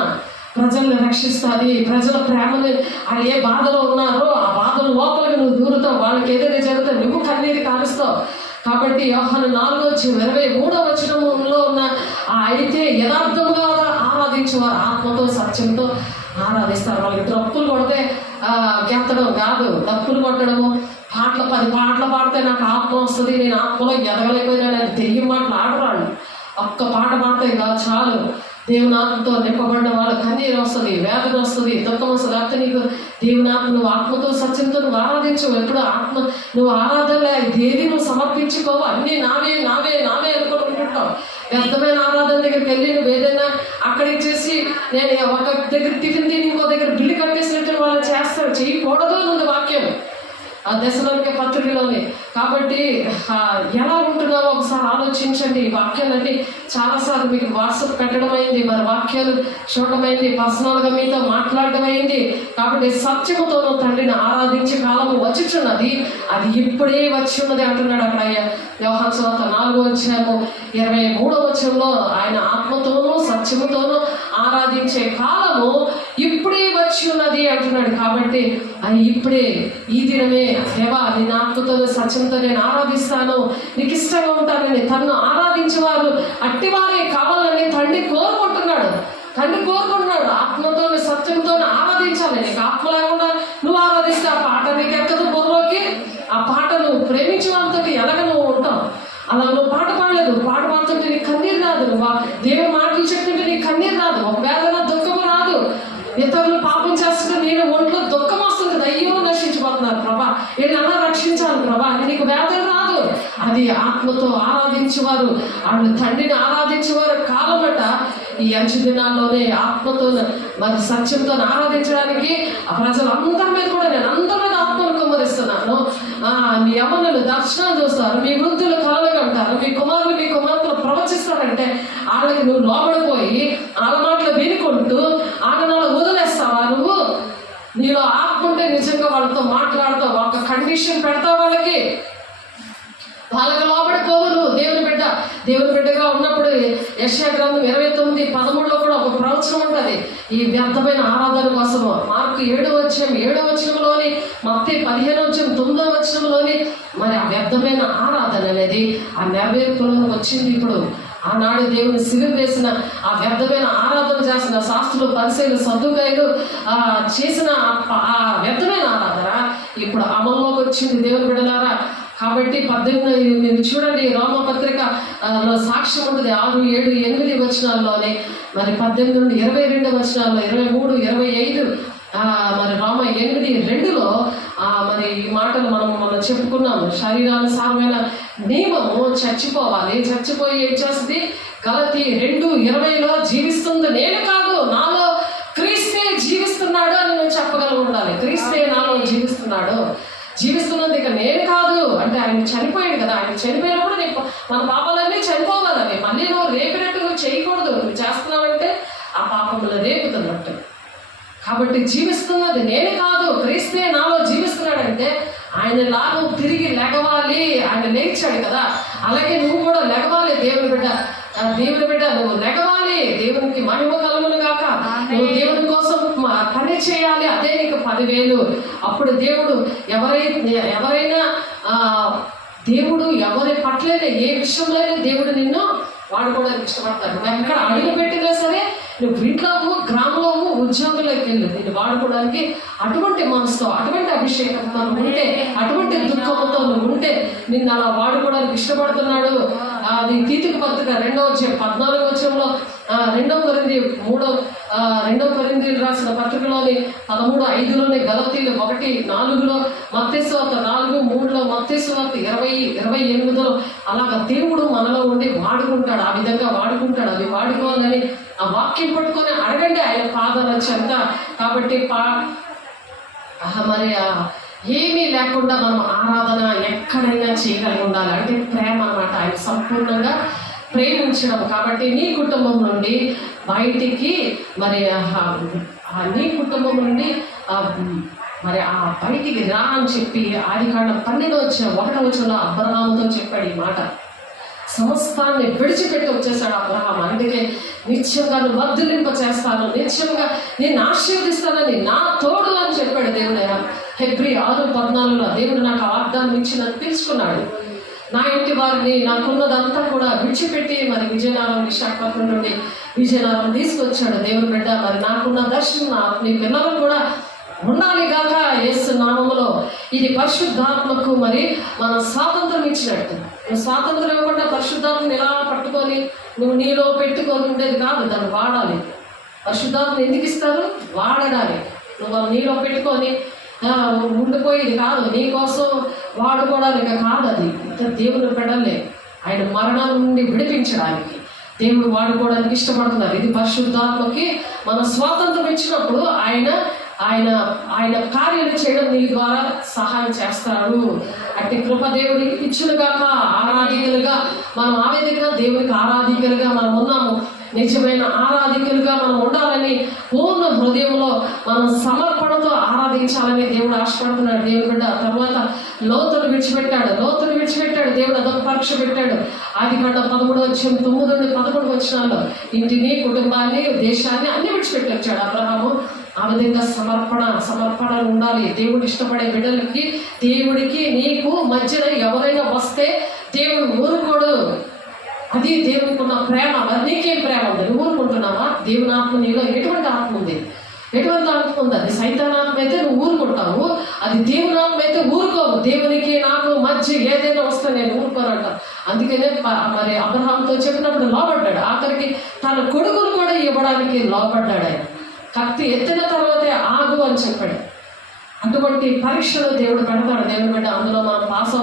ప్రజల్ని రక్షిస్తుంది. ప్రజల ప్రేమని వాళ్ళు ఏ బాధలో ఉన్నారో ఆ బాధల లోపలికి నువ్వు దూరుతావు. వాళ్ళకి ఏదైనా జరిగితే నువ్వు కన్నీరు కారుస్తావు. కాబట్టి యోహాను 4:23 ఉన్న అయితే యథార్థంగా ఆరాధించేవారు ఆత్మతో సత్యంతో ఆరాధిస్తారు. వాళ్ళకి డప్పులు కొడితే గెత్తడం కాదు, డప్పులు కొట్టడము, 10 పాటలు పాడితే నాకు ఆత్మ వస్తుంది, నేను ఆత్మలో ఎదగలేకపోయినాడని దెయ్యం మాటలు ఆడరాళ్ళు. ఒక్క పాట పాడితే కాదు చాలు, దేవుని ఆత్మతో నింపబడిన వాళ్ళు కన్నీరు వస్తుంది, వేదన వస్తుంది, దుఃఖం వస్తుంది. లేకపోతే నీకు దేవుని ఆత్మ, నువ్వు ఆత్మతో సత్యంతో నువ్వు ఆరాధించవు. ఎప్పుడు ఆత్మ నువ్వు ఆరాధనలే ఏది నువ్వు సమర్పించుకోవు, అన్నీ నావే నావే నావే అనుకుని ఉంటుంటావు. వ్యర్థమైన ఆరాధన దగ్గరికి వెళ్ళి నువ్వు ఏదైనా అక్కడ ఇచ్చేసి నేను ఒక దగ్గర టిఫిన్ తిని ఇంకో దగ్గర బిల్లు కట్టేసినట్టు వాళ్ళు చేస్తారు. చేయకూడదు నుండి వాక్యం ఆ దశలోనికే పత్రికలోని. కాబట్టి ఎలా ఉంటున్నావో ఒకసారి ఆలోచించండి. ఈ వాక్యాలన్నీ చాలాసార్లు మీకు వాట్సాప్ పెట్టడం అయింది, మరి వాక్యాలు చూడడం అయింది, పర్సనల్గా మీతో మాట్లాడడం అయింది. కాబట్టి సత్యముతోనూ తండ్రిని ఆరాధించే కాలము వచ్చుచున్నది, అది ఇప్పుడే వచ్చి ఉన్నది అంటున్నాడు అక్కడ యోహాను సువార్త 4:23 ఆయన ఆత్మతోనూ సత్యముతోనూ ఆరాధించే కాలము ఇప్పుడే వచ్చి ఉన్నది అంటున్నాడు. కాబట్టి అది ఇప్పుడే, ఈ దినమే దేవా నేను ఆత్మతో సత్యంతో నేను ఆరాధిస్తాను, నీకు ఇష్టంగా ఉంటానని తను ఆరాధించేవారు అట్టివారే కావాలని తండ్రి కోరుకుంటున్నాడు. ఆత్మతో సత్యంతో ఆరాధించాలి. నీకు ఆత్మ లేకుండా నువ్వు ఆరాధిస్తే ఆ పాట నీకు ఎక్కదు బుర్రలోకి. ఆ పాట నువ్వు ప్రేమించే వాళ్ళతో ఎలాగ నువ్వు ఉంటావు. అలా నువ్వు పాట పాడలేదు, పాట పాడుతుంటే నీకు కన్నీరు రాదు, నువ్వు దేవుని మాటలు చెప్తుంటే నీకు కన్నీరు రాదు, ఒక వేదన దుఃఖము రాదు. ఇతరులు పాపం చేస్తుంటే నేను ఒంట్లో దుఃఖం వస్తుంది, అయ్యో నశించిపోతున్నారు ప్రభా, నేను అలా రక్షించాలి ప్రభా, నీకు వేదన రాదు. అది ఆత్మతో ఆరాధించేవారు, వాళ్ళు తండ్రిని ఆరాధించేవారు కాలమట ఈ అంచు దినాల్లోనే ఆత్మతో మరి సత్యంతో ఆరాధించడానికి ఆ ప్రజలందరి మీద కూడా నేను అందరి మీద ఆత్మను కుమ్మరిస్తున్నాను. మీ యవ్వనులు దర్శనాలు చూస్తారు, మీ వృద్ధులు కలలు కంటారు, మీ కుమార్తెలు ప్రవచిస్తారంటే వాళ్ళకి నువ్వు లోబడిపోయి వాళ్ళ మాటలు వినుకుంటూ ఆగనాలు వదిలేస్తావా? నువ్వు నీలో ఆత్మ ఉంటే నిజంగా వాళ్ళతో మాట్లాడతావు, ఒక కండిషన్ పెడతావు వాళ్ళకి లోబడిపోవు. నువ్వు దేవుని బిడ్డగా ఉన్నప్పుడు యెషయా గ్రంథం 29:13 కూడా ఒక ప్రవచనం ఉంటుంది ఈ వ్యర్థమైన ఆరాధన కోసము. మార్కు 7:7 మత్తయి 15:9 మరి ఆ వ్యర్థమైన ఆరాధన అనేది ఆ నెరవేర్పులో వచ్చింది. ఇప్పుడు ఆనాడు దేవుని సిలువ వేసిన ఆ వ్యర్థమైన ఆరాధన చేసిన శాస్త్రులు, పరిసయ్యులు, సద్దుకాయలు చేసిన ఆ వ్యర్థమైన ఆరాధన ఇప్పుడు అమల్లోకి వచ్చింది దేవుని బిడ్డలారా. కాబట్టి 18 మీరు చూడండి, రోమపత్రిక సాక్ష్యం ఉంటుంది 6, 7, 8 వచనాల్లోనే, మరి 18 నుండి 22 వచనాల్లో, 23, 25 మరి రోమ 8:2 మరి ఈ మాటలు మనం చెప్పుకున్నాము. శరీరానుసారమైన నియమము చచ్చిపోయి ఏం చేస్తుంది? గలతీ 2:20 జీవిస్తుంది నేను కాదు, నాలో క్రీస్తే జీవిస్తున్నాడు అని నువ్వు చెప్పగలిగి ఉండాలి. క్రీస్తే నాలో జీవిస్తున్నది ఇక నేను కాదు అంటే ఆయన చనిపోయాడు కదా. ఆయన చనిపోయినప్పుడు నీకు మన పాపాలన్నీ చనిపోవాలని, మళ్ళీ నువ్వు రేపినట్టు నువ్వు చేయకూడదు. నువ్వు చేస్తున్నావంటే ఆ పాపములు రేపుతున్నట్టు. కాబట్టి జీవిస్తున్నది నేను కాదు, క్రీస్తే నాలో జీవిస్తున్నాడంటే ఆయనలా నువ్వు తిరిగి లెగవాలి. ఆయన లేచాడు కదా, అలాగే నువ్వు కూడా లెగవాలి. దేవుని బిడ్డ నువ్వు లెగవాలి. దేవునికి మహిమ కలుగును గాక. నువ్వు దేవుని కోసం పని చేయాలి, అదే నీకు 10,000. అప్పుడు దేవుడు ఎవరైనా దేవుడు ఎవరి పట్లైనా ఏ విషయంలో దేవుడు నిన్ను వాడుకోవడానికి ఇష్టపడతాడు. నువ్వు ఎక్కడ అడుగు పెట్టినా సరే, నువ్వు ఇంట్లోవు, గ్రామంలోవు, ఉద్యోగంలోకి వెళ్ళు, నిన్ను వాడుకోవడానికి అటువంటి మనసుతో, అటువంటి అభిషేకంతో ఉంటే, అటువంటి దుఃఖంతో నువ్వు ఉంటే నిన్ను అలా వాడుకోవడానికి ఇష్టపడుతున్నాడు. అది తీతుకు పత్రిక 2:14 2 కొరింథీయులు రాసిన పత్రికలోని 13:5 గలతీలు 1:4 మత్తయి సువార్త 4:3 మత్తయి సువార్త 20:28 అలాగా దేవుడు మనలో ఉండి వాడుకుంటాడు. ఆ విధంగా వాడుకుంటాడు. అది వాడుకోవాలని ఆ వాక్యం పట్టుకొని అడగండి ఆయన పాదాల చెంత. కాబట్టి మరి ఏమీ లేకుండా మనం ఆరాధన ఎక్కడైనా చేయగలిగి ఉండాలి. అంటే ప్రేమ అన్నమాట, ఆయన సంపూర్ణంగా ప్రేమించడం. కాబట్టి నీ కుటుంబం నుండి బయటికి మరి నీ కుటుంబం నుండి మరి ఆ బయటికి రా అని చెప్పి ఆదికాండం 12:1 అబ్రహాముతో చెప్పాడు ఈ మాట. సమస్తాన్ని విడిచిపెట్టి వచ్చేసాడు అబ్రహాం. అందుకే నిత్యంగా నువ్వు వర్ధిల్లింప చేస్తాను, నిత్యంగా నేను ఆశీర్వదిస్తానని నా తోడు అని చెప్పాడు దేవుడు. హెబ్రీ 6:14 దేవుడు నాకు ఆ వాగ్దానం ఇచ్చి నన్ను పిలుచుకున్నాడు. నా ఇంటి వారిని నాకున్నదంతా కూడా విడిచిపెట్టి మరి విజయనగరం, విశాఖపట్నం నుండి విజయనగరం తీసుకొచ్చాడు దేవుడు బిడ్డ. మరి నాకున్న దర్శనం నీ పిల్లలు కూడా ఉండాలి గాక యేసు నామములో. ఇది పరిశుద్ధాత్మకు మరి మనం స్వాతంత్రం ఇచ్చినట్టు. నువ్వు స్వాతంత్రం ఇవ్వకుండా పరిశుద్ధాత్మని ఎలా పట్టుకొని నువ్వు నీలో పెట్టుకొని ఉండేది కాదు, దాన్ని వాడాలి. పరిశుద్ధాత్మని ఎందుకు ఇస్తారు? వాడడానికి. నువ్వు నీలో పెట్టుకొని ఉండిపోయేది కాదు, నీకోసం వాడుకోవడానికి కాదు. అది దేవుని పెడలే, ఆయన మరణం నుండి విడిపించడానికి దేవుడు వాడుకోవడానికి ఇష్టపడుతున్నారు. ఇది పరిశుద్ధాత్మకి మన స్వాతంత్రం ఇచ్చినప్పుడు ఆయన ఆయన ఆయన కార్యాలు చేయడం నీ ద్వారా సహాయం చేస్తాడు. అట్టి కృప దేవుడికి ఇచ్చునుగాక. ఆరాధికులుగా మనం ఆ విధంగా దేవునికి ఆరాధికులుగా మనం ఉన్నాము. నిజమైన ఆరాధికులుగా మనం ఉండాలని పూర్ణ హృదయంలో మనం సమర్పణతో ఆరాధించాలని దేవుడు ఆశపడుతున్నాడు. దేవుడు బిడ్డ తర్వాత లోతును విడిచిపెట్టాడు దేవుడు. అదొక పరీక్ష పెట్టాడు. ఆదికాండం 13:9-11 వచనాల్లో ఇంటిని, కుటుంబాన్ని, దేశాన్ని అన్ని విడిచిపెట్టి వచ్చాడు అబ్రహాము. ఆ విధంగా సమర్పణ ఉండాలి. దేవుడు ఇష్టపడే బిడ్డలకి, దేవుడికి నీకు మధ్యన ఎవరైనా వస్తే దేవుడు ఊరుకోడు. అది దేవునికి ఉన్న ప్రేమ. మరి నీకేం ప్రేమ ఉంది? నువ్వు ఊరుకుంటున్నావా? దేవుని ఆత్మ నీలో ఎటువంటి ఆత్మ ఉంది? అది సైతాన్ ఆత్మ అయితే నువ్వు ఊరుకుంటావు, అది దేవుని ఆత్మ అయితే ఊరుకోవు. దేవునికి నాకు మధ్య ఏదైనా వస్తే నేను ఊరుకోనంట. అందుకనే మరి అబ్రహాంతో చెప్పినప్పుడు లోబడ్డాడు. ఆఖరికి తన కొడుకును కూడా ఇవ్వడానికి లోబడ్డాడు. ఆయన కత్తి ఎత్తిన తర్వాతే ఆగు అని చెప్పాడు. అటువంటి పరీక్షలు దేవుడు పెడతాడు. దేవుడు బిడ్డ అందులో మనం పాస్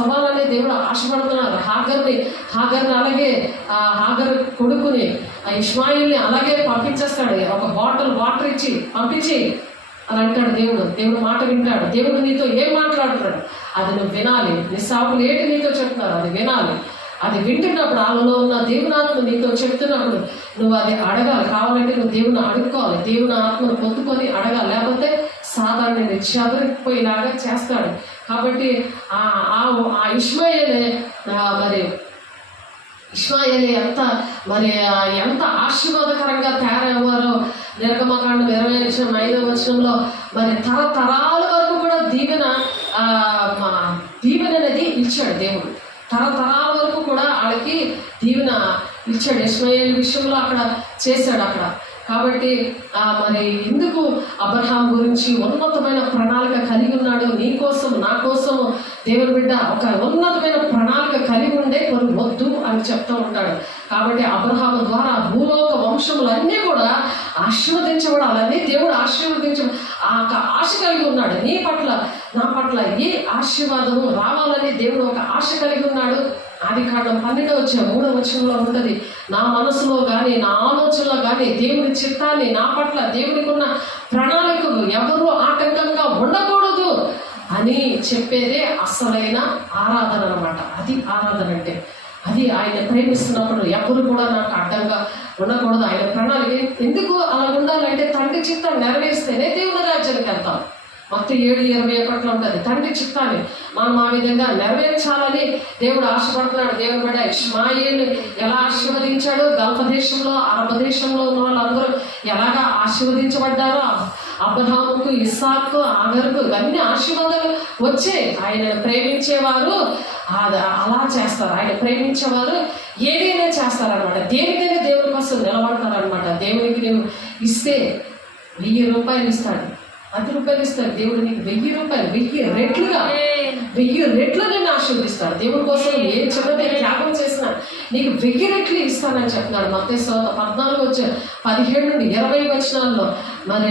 అవ్వాలని దేవుడు ఆశపడుతున్నారు. హాగర్ని అలాగే హాగర్ కొడుకుని ఇష్మాయిల్ని అలాగే పంపించేస్తాడు. ఒక బాటిల్ వాటర్ ఇచ్చి పంపించి అని అంటాడు దేవుడు. దేవుడు మాట వింటాడు. దేవుడు నీతో ఏం మాట్లాడుతున్నాడు అది నువ్వు వినాలి. నీ సాకులు ఏంటి నీతో చెప్తున్నారు అది వినాలి. అది వింటున్నప్పుడు ఆలో ఉన్న దేవుని ఆత్మ నీతో చెప్తున్నప్పుడు నువ్వు అది అడగాలి. కావాలంటే నువ్వు దేవుని అడుక్కోవాలి. దేవుని ఆత్మను పొందుకొని అడగాలి. లేకపోతే సాధారణ చెదరిపోయేలాగా చేస్తాడు. కాబట్టి ఆ ఇష్మాయేలే ఎంత ఆశీర్వాదకరంగా తయారయ్యారో నిర్గమకాండం 25వ వచనంలో మరి తరతరాల వరకు కూడా దీవెన అనేది ఇచ్చాడు దేవుడు. తరతరాల వరకు కూడా వాళ్ళకి దీవెన ఇచ్చాడు. ఇష్మాయేలు విషయంలో అక్కడ చేశాడు అక్కడ. కాబట్టి మరి ఎందుకు అబ్రహాం గురించి ఉన్నతమైన ప్రణాళిక కలిగి ఉన్నాడు. నీ కోసం నా కోసం దేవుని బిడ్డ ఒక ఉన్నతమైన ప్రణాళిక కలిగి ఉండే కొన్ని వద్దు అని చెప్తూ ఉంటాడు. కాబట్టి అబ్రహాము ద్వారా భూలోక వంశములన్నీ కూడా ఆశీర్వదించబడాలని దేవుడు ఆశ కలిగి ఉన్నాడు. నీ పట్ల నా పట్ల ఏ ఆశీర్వాదము రావాలని దేవుడు ఒక ఆశ కలిగి ఉన్నాడు. ఆదికాండం 12:3 వచనంలో ఉంటుంది. నా మనసులో కానీ నా ఆలోచనలో కానీ దేవుని చిత్తాన్ని నా పట్ల దేవునికి ఉన్న ప్రణాళికకు ఎవరు ఆటంకంగా ఉండకూడదు అని చెప్పేదే అసలైన ఆరాధన అన్నమాట. అది ఆరాధన అంటే అది ఆయన ప్రేమిస్తున్నప్పుడు ఎవరు కూడా నాకు అడ్డంగా ఉండకూడదు. ఆయన ప్రణాళిక ఎందుకు అలా ఉండాలంటే తండ్రి చిత్తం నెరవేరిస్తేనే దేవుని రాజ్యానికి వెళ్తాం. మొత్తం 7:21 ఉంటుంది. తండ్రి చిత్తాన్ని మనం ఆ విధంగా నెరవేర్చాలని దేవుడు ఆశపడుతున్నాడు. దేవుడు బిడ్డ ఇష్మాయేలు ఎలా ఆశీర్వదించాడు, గల్ఫ్ దేశంలో అరబ్ దేశంలో ఉన్న వాళ్ళందరూ ఎలాగా ఆశీర్వదించబడ్డారో, అబ్రహాముకు, ఇస్సాకు, ఆగరుకు ఇవన్నీ ఆశీర్వాదాలు వచ్చే. ఆయన ప్రేమించేవారు అలా చేస్తారు. ఆయన ప్రేమించేవారు ఏదైనా చేస్తారనమాట. దేనికైనా దేవుని కోసం నిలబడతారనమాట. దేవునికి నువ్వు ఇస్తే 1000 రూపాయలు ఇస్తాడు, 10 రూపాయలు ఇస్తాడు. దేవుడు నీకు 1000 రూపాయలు 1000 రెట్లు నేను ఆశీర్వదిస్తాడు. దేవుడి కోసం ఏ చిన్నదే త్యాగం చేసినా నీకు 1000 రెట్లు ఇస్తానని చెప్తున్నాడు. మత్తయి 14:17-20 వచనాల్లో మరి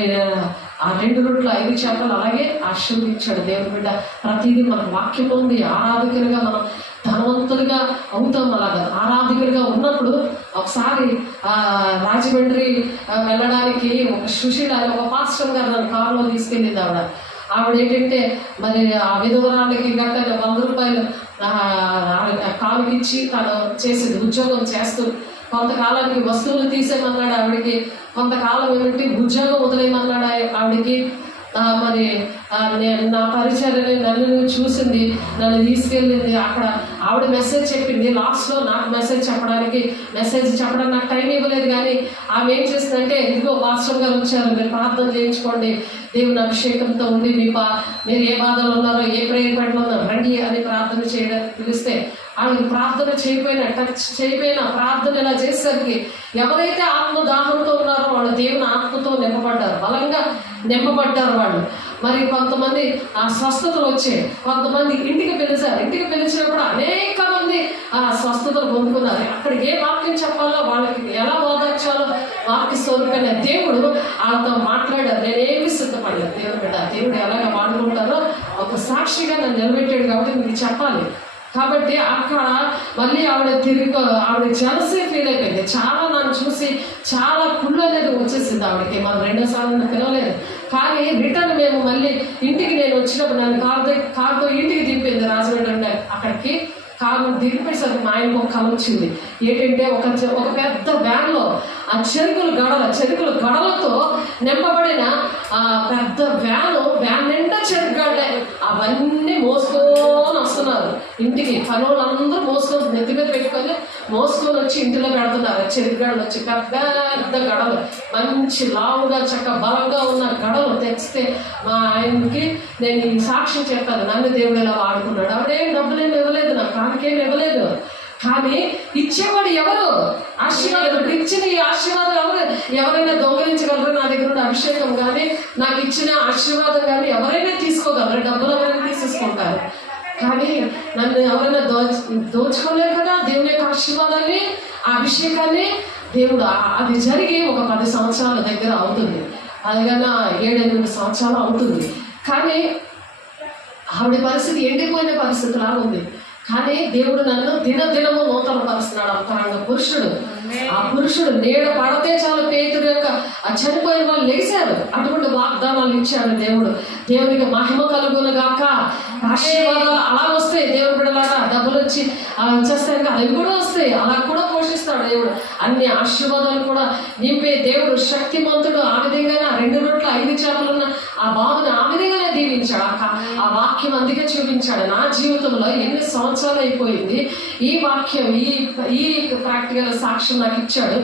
ఆ 2 రొట్టెలు 5 చేపలు అలాగే ఆశీర్వదించాడు. దేవుడి బిడ్డ ప్రతిదీ మనకు వాక్యం ఉంది. ఆరాధకులుగా మనం ధనవంతులుగా అవుతాం. అలాగా ఆరాధకులుగా ఉన్నప్పుడు ఒకసారి రాజమండ్రి వెళ్ళడానికి ఒక సుశీల ఒక పాస్టర్ గారు నన్ను కారులో తీసుకెళ్ళింది. ఆవిడ ఏంటంటే మరి ఆ విధవరాలకి గట్ట 100 రూపాయలు కాలుకి ఇచ్చి తను చేసేది ఉద్యోగం చేస్తూ కొంతకాలానికి వస్తువులు తీసేయమన్నాడు ఆవిడకి. కొంతకాలం ఏమిటి ఉద్యోగం వదిలేయమన్నాడు ఆవిడకి. మరి నేను నా పరిచర్యని నన్ను చూసింది, నన్ను తీసుకెళ్ళింది. అక్కడ ఆవిడ మెసేజ్ చెప్పింది. లాస్ట్లో నాకు మెసేజ్ చెప్పడానికి నాకు టైం ఇవ్వలేదు. కానీ ఆమె ఏం చేసిందంటే, ఇదిగో పాస్టర్ గారు వచ్చారు, మీరు ప్రార్థన చేయించుకోండి, దేవుని అభిషేకంతో ఉండి మీరు ఏ బాధలు ఉన్నారో, ఏ ప్రేయర్ పాయింట్లో ఉన్నారో రండి అని ప్రార్థన చేయడానికి పిలిస్తే ఆవిడ ప్రార్థన చేయకపోయినా ప్రార్థన ఇలా చేసేసరికి ఎవరైతే ఆత్మ దాహంతో ఉన్నారో వాళ్ళు దేవుని ఆత్మతో నింపబడ్డారు, బలంగా నింపబడ్డారు వాళ్ళు. మరి కొంతమంది ఆ స్వస్థతలు వచ్చాయి, కొంతమంది ఇంటికి పిలిచినప్పుడు అనేక మంది ఆ స్వస్థతలు పొందుకున్నారు. అక్కడ ఏ వాక్యం చెప్పాలో, వాళ్ళకి ఎలా ఓదార్చాలో వాక్య స్వరూపైన దేవుడు వాళ్ళతో మాట్లాడారు. నేనేమి సిద్ధపడలేదు. దేవుడు ఎలాగ వాడుకుంటారో ఒక సాక్షిగా నన్ను నిలబెట్టాడు కాబట్టి మీకు చెప్పాలి. కాబట్టి అక్కడ మళ్ళీ ఆవిడ జలసే ఫీల్ అయిపోయింది. చాలా నన్ను చూసి చాలా కుళ్ళు అనేది వచ్చేసింది ఆవిడకి. మనం రెండోసార్లు పిలవలేదు. కానీ రిటర్న్ మేము మళ్ళీ ఇంటికి నేను వచ్చినప్పుడు నన్ను కారుతో ఇంటికి దింపింది రాజమండ్రి. అక్కడికి కారు దింపేసరికి మా ఆయనకు ఒక కళ వచ్చింది. ఏంటంటే ఒక పెద్ద వ్యాన్లో ఆ చెరుకుల గడలతో నింపబడిన ఆ పెద్ద వ్యాన్ నిండా చెరుకుగడ్డే అవన్నీ మోసుకొని వస్తున్నారు ఇంటికి. పనులందరూ మోసుకొని నెత్తి మీద పెట్టుకొని మోసుకొని వచ్చి ఇంటిలో పెడుతున్నారు. చెరుకుగడలు వచ్చి పెద్ద గడలు, మంచి లావుగా చక్క బలంగా ఉన్న గడలు తెచ్చితే మా ఆయనకి నేను ఈ సాక్ష్యం చెప్పాను, నన్ను దేవుడు ఇలా వాడుకున్నాడు. ఆవిడేం డబ్బులేమి ఇవ్వలేదు, నాకు కానికేమి ఇవ్వలేదు. కానీ ఇచ్చేవాడు ఎవరు? ఆశీర్వాదం. ఇచ్చిన ఈ ఆశీర్వాదం ఎవరైనా దొంగలించగలరు? నా దగ్గర ఉన్న అభిషేకం కానీ నాకు ఇచ్చిన ఆశీర్వాదం కానీ ఎవరైనా తీసుకోగలరు? డబ్బులు ఎవరైనా తీసేసుకుంటారు. కానీ నన్ను ఎవరైనా దోచుకోలేరు కదా దేవుని యొక్క ఆశీర్వాదాన్ని, ఆ అభిషేకాన్ని. దేవుడు అది జరిగి ఒక 10 సంవత్సరాల దగ్గర అవుతుంది, అదికన్నా 7-8 సంవత్సరాలు అవుతుంది. కానీ ఆవిడ పరిస్థితి ఎండిపోయిన పరిస్థితి లాగా ఉంది. కానీ దేవుడు నన్ను దినదినము నూతన పరుస్తున్నాడు. అంతరంగ పురుషుడు, ఆ పురుషుడు నీడ పడితే చాలు పేతురు యొక్క ఆ చనిపోయిన వాళ్ళు లేచారు. అటువంటి వాగ్దానాలు ఇచ్చాడు దేవుడు. దేవునికి మహిమ కలుగును గాక. ఆశీర్వాదాలు అలా వస్తాయి. దేవుడు బిడ్డలాగా డబ్బులు వచ్చేస్తాయి, అవి కూడా వస్తాయి. అలా కూడా పోషిస్తాడు దేవుడు. అన్ని ఆశీర్వాదాలు కూడా నింపే దేవుడు శక్తిమంతుడు. ఆ విధంగానే 2 రొట్టెలు 5 చేపలున్న ఆ బాబుని ఆ విధంగానే దీవించాడు. ఆ వాక్యం అందుకే చూపించాడు. నా జీవితంలో ఎన్ని సంవత్సరాలు అయిపోయింది ఈ వాక్యం, ఈ ప్రాక్టికల్ సాక్ష్యం నాకు ఇచ్చాడు.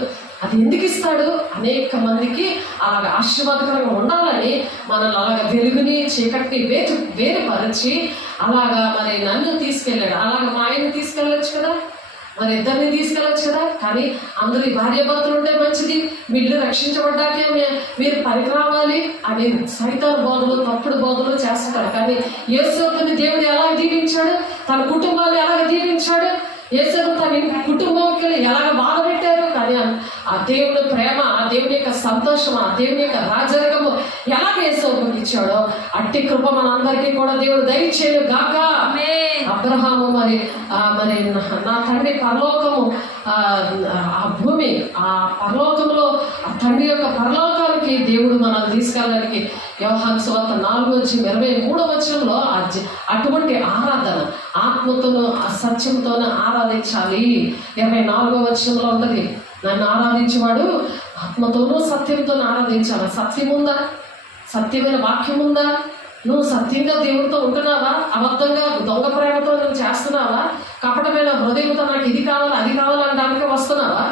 అది ఎందుకు ఇస్తాడు? అనేక మందికి అలాగ ఆశీర్వాదకరంగా ఉండాలని మనల్ని అలాగ వెలుగుని చీకటిని వేరుపరిచి అలాగా మరి నన్ను తీసుకెళ్ళాడు. అలాగ మా ఆయన తీసుకెళ్ళచ్చు కదా, మరి ఇద్దరిని తీసుకెళ్ళచ్చు కదా. కానీ అందరూ భార్యాభర్తలు ఉంటే మంచిది, వీళ్ళు రక్షించబడ్డాకే మీరు పనికి రావాలి అని సైతాన్ బోధలు, తప్పుడు బోధలు చేస్తారు. కానీ యేసుని దేవుడు ఎలా దీవించాడు, తన కుటుంబాన్ని ఎలాగ దీవించాడు, యేసు తన కుటుంబంకి ఎలాగ బాధ పెట్టారు. కానీ ఆ దేవుని ప్రేమ, ఆ దేవుని యొక్క సంతోషం, ఆ దేవుని యొక్క రాజరికము ఎలాగ యేసుకి ఇచ్చాడో అట్టి కృప మనందరికీ కూడా దేవుడు దయచేయను గాక. అబ్రహాము మరి నా తండ్రి పరలోకము, ఆ భూమి, ఆ పరలోకంలో ఆ తండ్రి యొక్క పరలోకానికి దేవుడు మనల్ని తీసుకెళ్ళడానికి యోహాను సువార్త 4:23 అటువంటి ఆరాధన ఆత్మతోనూ సత్యంతోనూ ఆరాధించాలి. 24 ఉంటుంది, నన్ను ఆరాధించేవాడు ఆత్మతోనూ సత్యంతోనూ ఆరాధించాలి. సత్యం ఉందా? సత్యమైన వాక్యం ఉందా? నువ్వు సత్యంగా దేవుడితో ఉంటున్నావా? అబద్ధంగా దొంగ ప్రేమతో నువ్వు చేస్తున్నావా? కపటమైన హృదయంతో నాకు ఇది కావాలి అది కావాలనడానికి వస్తున్నావా?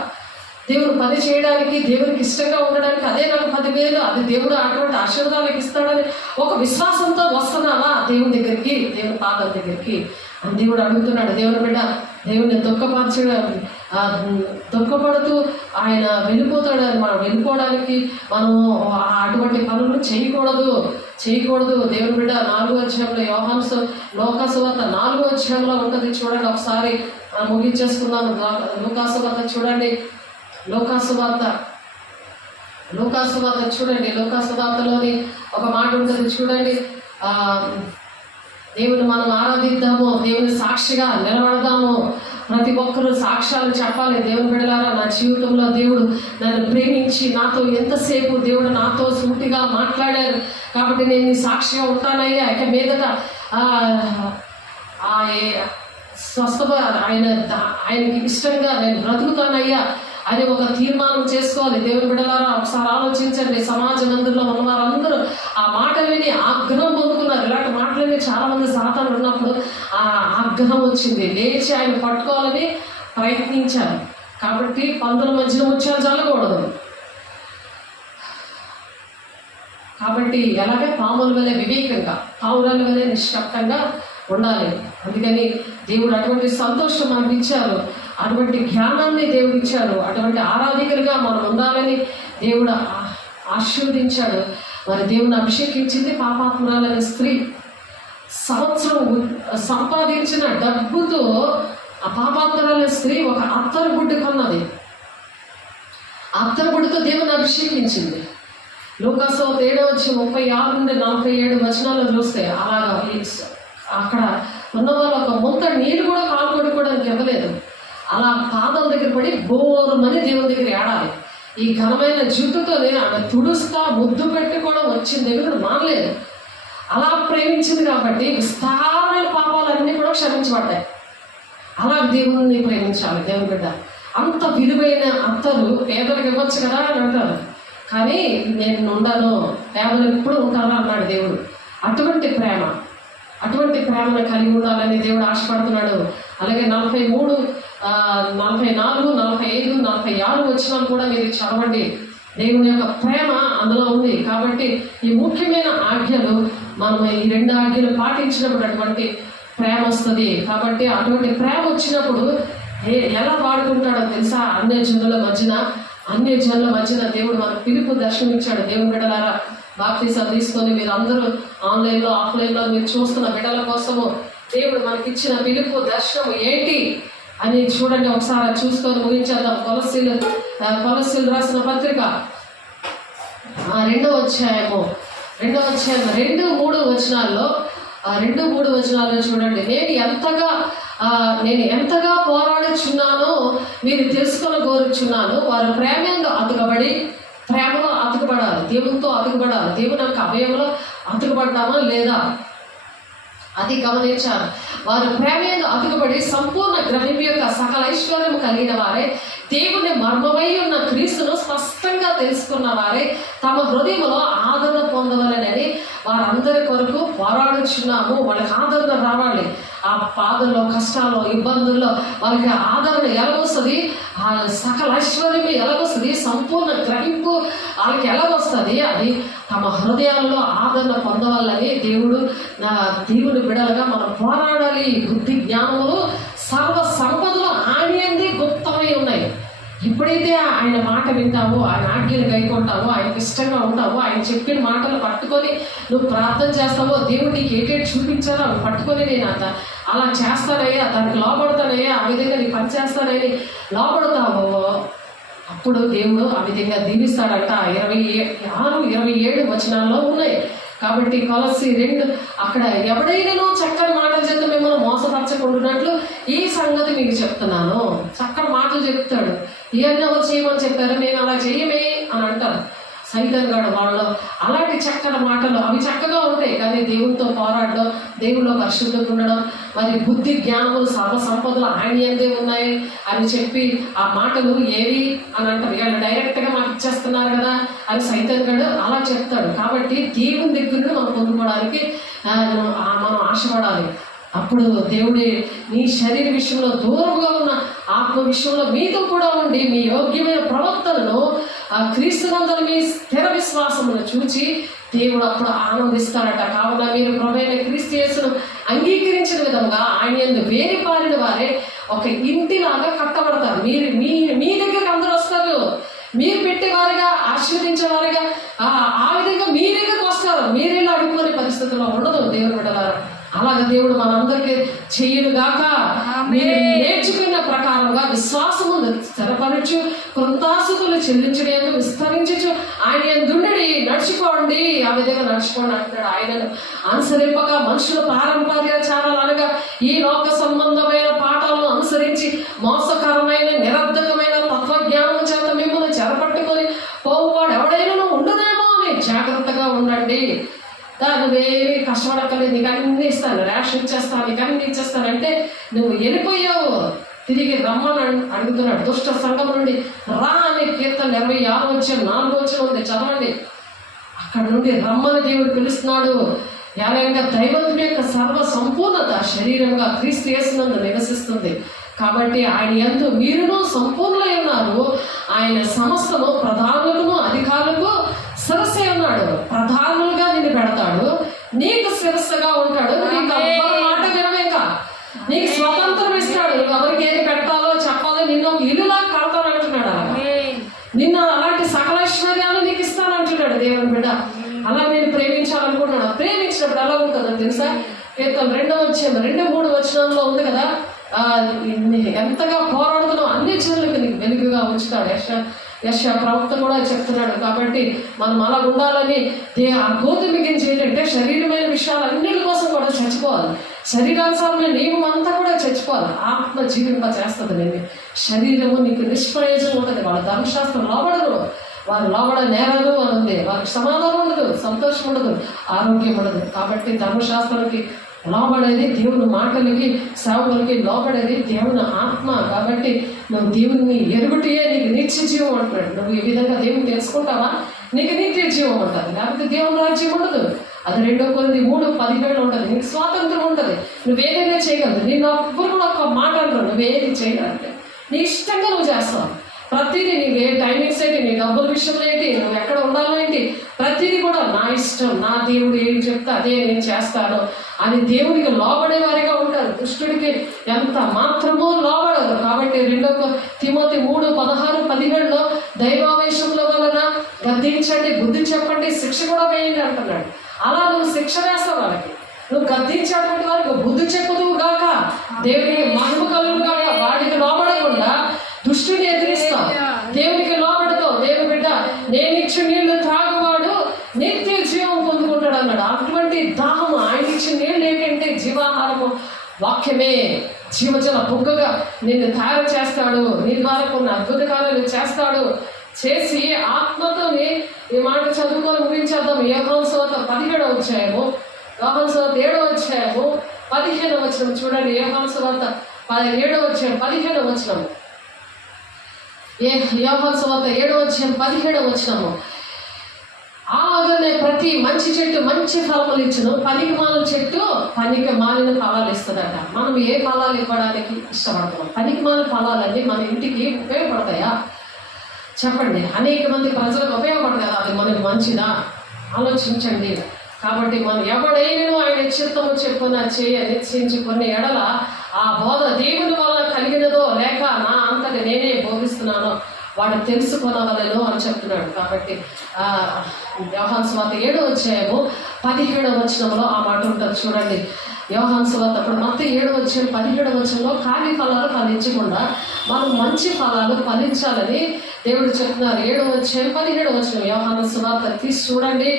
దేవుడు పని చేయడానికి, దేవునికి ఇష్టంగా ఉండడానికి, అదే నాకు 10,000, అది దేవుడు అటువంటి ఆశీర్వాదాలకు ఇస్తాడని ఒక విశ్వాసంతో వస్తున్నావా దేవుని దగ్గరికి, దేవుని పాదం దగ్గరికి అని దేవుడు అడుగుతున్నాడు. దేవుని బిడ్డ దేవుని దుఃఖపడుతూ ఆయన వెళ్ళిపోతాడని మనం వెళ్ళిపోవడానికి మనము అటువంటి పనులు చేయకూడదు. దేవుని బిడ్డ 4వ అధ్యాయంలో యోహాను లోకాసు వార్త 4వ అధ్యాయంలో ఉంటుంది. చూడండి ఒకసారి ముగించేసుకుందాం. లోకాసు వార్త చూడండి. లోకాసు వార్త చూడండి. లోకాసు వార్తలోని ఒక మాట ఉంటుంది చూడండి. దేవుని మనం ఆరాధిద్దాము, దేవుని సాక్షిగా నిలబడదాము. ప్రతి ఒక్కరూ సాక్ష్యాలు చెప్పాలి. దేవుని బిడ్డలారా, నా జీవితంలో దేవుడు నన్ను ప్రేమించి నాతో ఎంతసేపు దేవుడు నాతో సూటిగా మాట్లాడారు కాబట్టి నేను ఈ సాక్షిగా ఉంటానయ్యా. ఇక మీదట ఆయనకి ఇష్టంగా నేను బ్రతుకుతానయ్యా అని ఒక తీర్మానం చేసుకోవాలి. దేవుని బిడ్డలారా ఒకసారి ఆలోచించండి. సమాజ మందిరంలో ఉన్న వారందరూ ఆ మాటలు విని ఆగ్రహం పొందుకున్నారు. ఇలాంటి మాటలని చాలా మంది సాతాను ఉన్నప్పుడు ఆ ఆగ్రహం వచ్చింది, లేచి ఆయన పట్టుకోవాలని ప్రయత్నించారు. కాబట్టి పందుల మధ్యన ముత్యాలు చల్లకూడదు. కాబట్టి ఎలాగే పాముల వలె వివేకంగా, పావురాల వలె నిశ్శబ్దంగా ఉండాలి. అందుకని దేవుడు అటువంటి సంతోషం మనకి ఇచ్చారు, అటువంటి జ్ఞానాన్ని దేవుడు ఇచ్చారు, అటువంటి ఆరాధికులుగా మనం ఉండాలని దేవుడు ఆశీర్వదించాడు. మరి దేవుని అభిషేకించింది పాపాత్మురాలైన స్త్రీ. సంవత్సరం సంపాదించిన డబ్బుతో ఆ పాపాత్మురాలైన స్త్రీ ఒక అత్తరు గుడ్డు కొన్నది. అత్తరు గుడ్డుతో దేవుని అభిషేకించింది. లూకాసు 7:36-47 చూస్తే అలాగా అక్కడ ఉన్న వాళ్ళు ఒక ముంత నీళ్ళు కూడా కాలు కొడుకోవడానికి ఇవ్వలేదు. అలా పాదం దగ్గర పడి బోరుమని దేవుని దగ్గర ఏడాలి. ఈ ఘనమైన జుట్టుతోనే ఆమె తుడుస్తా ముద్దు పెట్టుకోవడం వచ్చిన దగ్గర మానలేదు. అలా ప్రేమించింది కాబట్టి విస్తారమైన పాపాలన్నీ కూడా క్షమించబడ్డాయి. అలా దేవుణ్ణి ప్రేమించాలి దేవుని బిడ్డ. అంత విలువైన అత్తలు పేదలకు ఇవ్వచ్చు కదా అని అంటారు, కానీ నేను ఉండను, పేదలు ఎప్పుడు ఉంటాను అన్నాడు దేవుడు. అటువంటి ప్రేమను కలిగి ఉండాలని దేవుడు ఆశపడుతున్నాడు. అలాగే 43, 44, 45, 46 వచనాలు కూడా మీరు చదవండి. దేవుని యొక్క ప్రేమ అందులో ఉంది. కాబట్టి ఈ ముఖ్యమైన ఆజ్ఞలు మనం ఈ 2 ఆజ్ఞలు పాటించినప్పుడు అటువంటి ప్రేమ వస్తుంది. కాబట్టి అటువంటి ప్రేమ వచ్చినప్పుడు ఎలా వాడుకుంటాడో తెలుసా? అన్య జనుల మధ్యన దేవుడు మనకు పిలుపు దర్శనమిచ్చాడు. దేవుని బిడ్డలారా బాప్తిసం తీసుకొని మీరు అందరూ ఆన్లైన్లో ఆఫ్లైన్లో మీరు చూస్తున్న బిడ్డల కోసము దేవుడు మనకిచ్చిన పిలుపు దర్శనం ఏంటి అని చూడండి. ఒకసారి చూసుకొని ముగించేద్దాం. కొలస్సీలు రాసిన పత్రిక 2వ అధ్యాయం 2-3 వచనాల్లో 2-3 వచనాల్లో చూడండి. నేను ఎంతగా పోరాడుచున్నానో మీరు తెలుసుకొని కోరుచున్నాను. వారు ప్రేమలో అతుకబడాలి, దేవునితో అతుకబడాలి. దేవుని యొక్క అభయంలో అతుకబడ్డామా లేదా అది గమనించాలి. వారు ప్రేమలో అతుకబడి సంపూర్ణ గ్రహింపు యొక్క సకల ఐశ్వర్యము కలిగిన వారే, దేవుని మర్మమై ఉన్న క్రీస్తును స్పష్టంగా తెలుసుకున్న వారే తమ హృదయంలో ఆదరణ పొందవలనని వారందరి కొరకు పోరాడుచున్నాము. వాళ్ళకి ఆదరణ రావాలి. ఆ బాధల్లో, కష్టాల్లో, ఇబ్బందుల్లో వాళ్ళకి ఆదరణ ఎలాగొస్తుంది? ఆ సకల ఐశ్వర్యం ఎలాగొస్తుంది? సంపూర్ణ గ్రహింపు వాళ్ళకి ఎలాగొస్తుంది? అది తమ హృదయాల్లో ఆదరణ పొందవాలని దేవుని బిడలుగా మనం పోరాడాలి. బుద్ధి జ్ఞానములు సర్వ సంపదలు ఆయనది గుప్తమై ఉన్నాయి. ఎప్పుడైతే ఆయన మాట వింటావో, ఆయన ఆజ్ఞలు గైకొంటావో, ఆయనకి ఇష్టంగా ఉంటావో, ఆయన చెప్పిన మాటలు పట్టుకొని నువ్వు ప్రార్థన చేస్తావో, దేవుడు నీకు ఏటేటి చూపించాలో అవి పట్టుకొని నేను అలా చేస్తానయ్యా, దానికి లోపడతానయ్యా, ఆ విధంగా నీ పని చేస్తానని లోపడతావో అప్పుడు దేవుడు ఆ విధంగా దీవిస్తాడంట. 26-27 వచనాల్లో ఉన్నాయి. కాబట్టి కొలస్సీ 2 అక్కడ ఎవడైనా చక్కని మాటలు చేస్తే మిమ్మల్ని మోసపరచకుండానట్లు ఈ సంగతి మీకు చెప్తున్నాను. చక్కని మాటలు చెప్తాడు. ఇవన్నీ ఎవరు చేయమని చెప్పారు? నేను అలా చెయ్యమే అని అంటారు సైతాన్ గాడు. వాళ్ళు అలాంటి చక్కని మాటలు అవి చక్కగా ఉంటాయి, కానీ దేవునితో పోరాడడం, దేవుల్లో పరిశుద్ధంగా ఉండడం, మరి బుద్ధి జ్ఞానములు సర్వ సంపదలు ఆయన ఎందే ఉన్నాయి అని చెప్పి ఆ మాటలు ఏవి అని అంటారు. వీళ్ళు డైరెక్ట్గా మాకు ఇచ్చేస్తున్నారు కదా అని సైతాన్ గాడు అలా చెప్తాడు. కాబట్టి దేవుని దగ్గర మనం పొందుకోవడానికి మనం ఆశపడాలి. అప్పుడు దేవుడే నీ శరీర విషయంలో దూరంగా ఉన్న ఆత్మ విషయంలో మీతో కూడా ఉండి మీ యోగ్యమైన ప్రవర్తనను క్రీస్తునందరి మీ స్థిర విశ్వాసమును చూచి దేవుడు అప్పుడు ఆనందిస్తాడట. కావున మీరు ప్రభువైన క్రీస్తు యేసును అంగీకరించిన విధంగా ఆయన యందు వేరి పారిన వారే ఒక ఇంటిలాగా కట్టబడతారు. మీ దగ్గరకు అందరూ వస్తారు. మీరు పెట్టేవారుగా, ఆశీర్వదించేవారుగా, ఆ విధంగా మీ దగ్గరకు వస్తారు. మీరేలా అడుగుకునే పరిస్థితుల్లో ఉండదు దేవుని బిడ్డలారా. అలాగే దేవుడు మనందరికీ చెయ్యనుగాక. మీరు నేర్చుకున్న ప్రకారంగా విశ్వాసము స్థిరపరచు, కృతాసుతులు చెల్లించడం విస్తరించు ఆయన దుండడి నడుచుకోండి, ఆ విధంగా నడుచుకోండి అంటాడు. ఆయనను అనుసరింపక మనుషుల పారంపర్యాచారాలు అనగా ఈ లోక సంబంధమైన పాఠాలను అనుసరించి మోసకరమైన నిరర్ధకమైన తత్వజ్ఞానం చేత మిమ్మల్ని చెరపట్టుకొని పోవాడు ఎవడైనా ఉండదేమో అని జాగ్రత్తగా ఉండండి. నువ్వేమి కష్టపడక్కలేదు, నీకు అన్నీ ఇస్తాను, రేషన్ ఇచ్చేస్తాను, నీకు అన్నీ ఇచ్చేస్తానంటే నువ్వు వెళ్ళిపోయావు. తిరిగి రమ్మని అడుగుతున్నాడు. దుష్ట సంఘం నుండి రా అనే కీర్తన 26:4 ఉంది, చదవండి. అక్కడ నుండి రమ్మని దేవుడు పిలుస్తున్నాడు. ఏలయంగా దైవత్వం యొక్క సర్వ సంపూర్ణత శరీరంగా క్రీస్తు యేసునందు నివసిస్తుంది. కాబట్టి ఆయన యందు మీరును సంపూర్ణులై ఉన్నారు. ఆయన సమస్తము ప్రధానులకు అధికారులకు శిరస్సే ఉన్నాడు. ప్రధానులుగా నిన్ను పెడతాడు, నీకు శిరస్సుగా ఉంటాడు. నీకు ఎవ్వరి మాట వినవేక, నీకు స్వతంత్రం ఇస్తాడు. ఎవరికి ఏది పెట్టాలో చెప్పాలో నిన్ను ఒక ఇల్లులా కడతానంటున్నాడు. నిన్ను అలాంటి సకల ఐశ్వర్యాలు నీకు ఇస్తానంటున్నాడు దేవుని బిడ్డ. అలా నేను ప్రేమించాలనుకుంటున్నాను. ప్రేమించినప్పుడు ఎలా ఉంటుందని తెలుసా? కీర్తన 2:3 ఉంది కదా, ఎంతగా పోరాడుతున్నావు అన్ని జనులకు నీకు వెలుగుగా ఉంచుతాడు. యెషయా ప్రవక్త కూడా చెప్తున్నాడు. కాబట్టి మనం అలా ఉండాలని ఆ గోధుమ గింజ ఏంటంటే శరీరమైన విషయాలన్నిటి కోసం కూడా చచ్చిపోవాలి. శరీరానుసారమైన నియమం అంతా కూడా చచ్చిపోవాలి. ఆత్మ జీవింప చేస్తుంది. నేను శరీరము నీకు నిష్ప్రయోజనం ఉంటుంది. వాళ్ళ ధర్మశాస్త్రం లోబడరు, వారు లోబడ నేరాలు అని ఉంది. వారికి సమాధానం ఉండదు, సంతోషం ఉండదు, ఆరోగ్యం ఉండదు. కాబట్టి ధర్మశాస్త్రానికి లోబడేది, దేవుని మాటలకి సేవకులకి లోబడేది దేవుని ఆత్మ. కాబట్టి నువ్వు దేవుని ఎరుగుటియే నీకు నిత్య జీవం అంటున్నాడు. నువ్వు ఈ విధంగా దేవుని తెలుసుకుంటావా, నీకు నిత్య జీవం ఉంటుంది. లేకపోతే దేవుని రాజ్యం ఉండదు. అది 2 Corinthians 3:17 ఉంటుంది. నీకు స్వాతంత్రం ఉంటుంది, నువ్వేదైనా చేయగలదు. నేను ఎవ్వరు కూడా ఒక మాట అంటారు, నువ్వేది చేయగలంటే నీ ఇష్టంగా నువ్వు చేస్తావు. ప్రతిదీ నీకు ఏ టైమింగ్స్ ఏంటి, నీ డబ్బుల విషయంలో ఏంటి, నువ్వు ఎక్కడ ఉండాలో ఏంటి, ప్రతిదీ కూడా నా ఇష్టం, నా దేవుడు ఏం చెప్తే అదే నేను చేస్తాను అని దేవుడికి లోబడే వారిగా ఉంటారు. దుష్టుడికి ఎంత మాత్రమో లోబడదు. కాబట్టి 2 తిమోతి 3:16-17 దైవావేశంలో వలన గద్దించండి, బుద్ధి చెప్పండి, శిక్ష కూడా వేయండి అంటున్నాడు. అలా నువ్వు శిక్ష వేస్తావు వాళ్ళకి. నువ్వు గద్దించేటువంటి వారికి బుద్ధి చెప్పుదువు గాక, దేవునికి మహిమ కలుగు గాక. వాటికి లోబడకుండా దుష్టుని ఎదిరిస్తావు, దేవునికి లోబడతావు. దేవుని బిడ్డ నేను ఇచ్చిన నీళ్లు త్రాగువాడు నిత్య జీవం పొందుకుంటాడు అన్నాడు. అటువంటి దాహము, ఆయన ఇచ్చిన నీళ్ళు ఏంటంటే జీవాహారము, వాక్యమే. జీవజల బుగ్గగా నిన్ను తయారు చేస్తాడు. నీ ద్వారా కొన్ని అద్భుత కార్యాలు చేస్తాడు. చేసి ఆత్మతోని ఈ మాట చదువుకొని ముగించేద్దాం. యోహాను సువార్త 17వ అధ్యాయము, యోహాను సువార్త 7వ అధ్యాయము 15వ వచనం చూడండి. యోహాను సువార్త 7వ అధ్యాయం 15వ వచనం. యోహాను సువార్త 7వ అధ్యాయం 17వ వచనము. అలాగనే ప్రతి మంచి చెట్టు మంచి ఫలములు ఇచ్చును, పనికి మాలిన చెట్టు పనికి మాలిన ఫలాలు ఇస్తుందట. మనం ఏ ఫలాలు ఇవ్వడానికి ఇష్టపడతాం? పనికి మాలిన ఫలాలన్నీ మన ఇంటికి ఉపయోగపడతాయా చెప్పండి? అనేక మంది ప్రజలకు ఉపయోగపడతాయి కదా, అది మనకు మంచిదా? ఆలోచించండి. కాబట్టి మనం ఎవడైనా ఆయన చిత్తము చెప్పున చేయ నిశ్చయించుకునే ఎడల ఆ బోధ దేవుని వల్ల కలిగినదో లేక నా అంతటి నేనే బోధిస్తున్నానో వాడు తెలుసుకొనవలెను అని చెప్తున్నాడు. కాబట్టి యోహాను సువార్త 7వ అధ్యాయము 17వ వచనంలో ఆ మాట ఉంటుంది చూడండి. యోహాను సువార్త అప్పుడు మొత్తం 7వ అధ్యాయం 17వ వచనంలో ఖాళీ ఫలాలు ఫలించకుండా మనం మంచి ఫలాలు ఫలించాలని దేవుడు చెప్తున్నారు. 7వ అధ్యాయం 17వ వచనం యోహాను సువార్త తీసి చూడండి.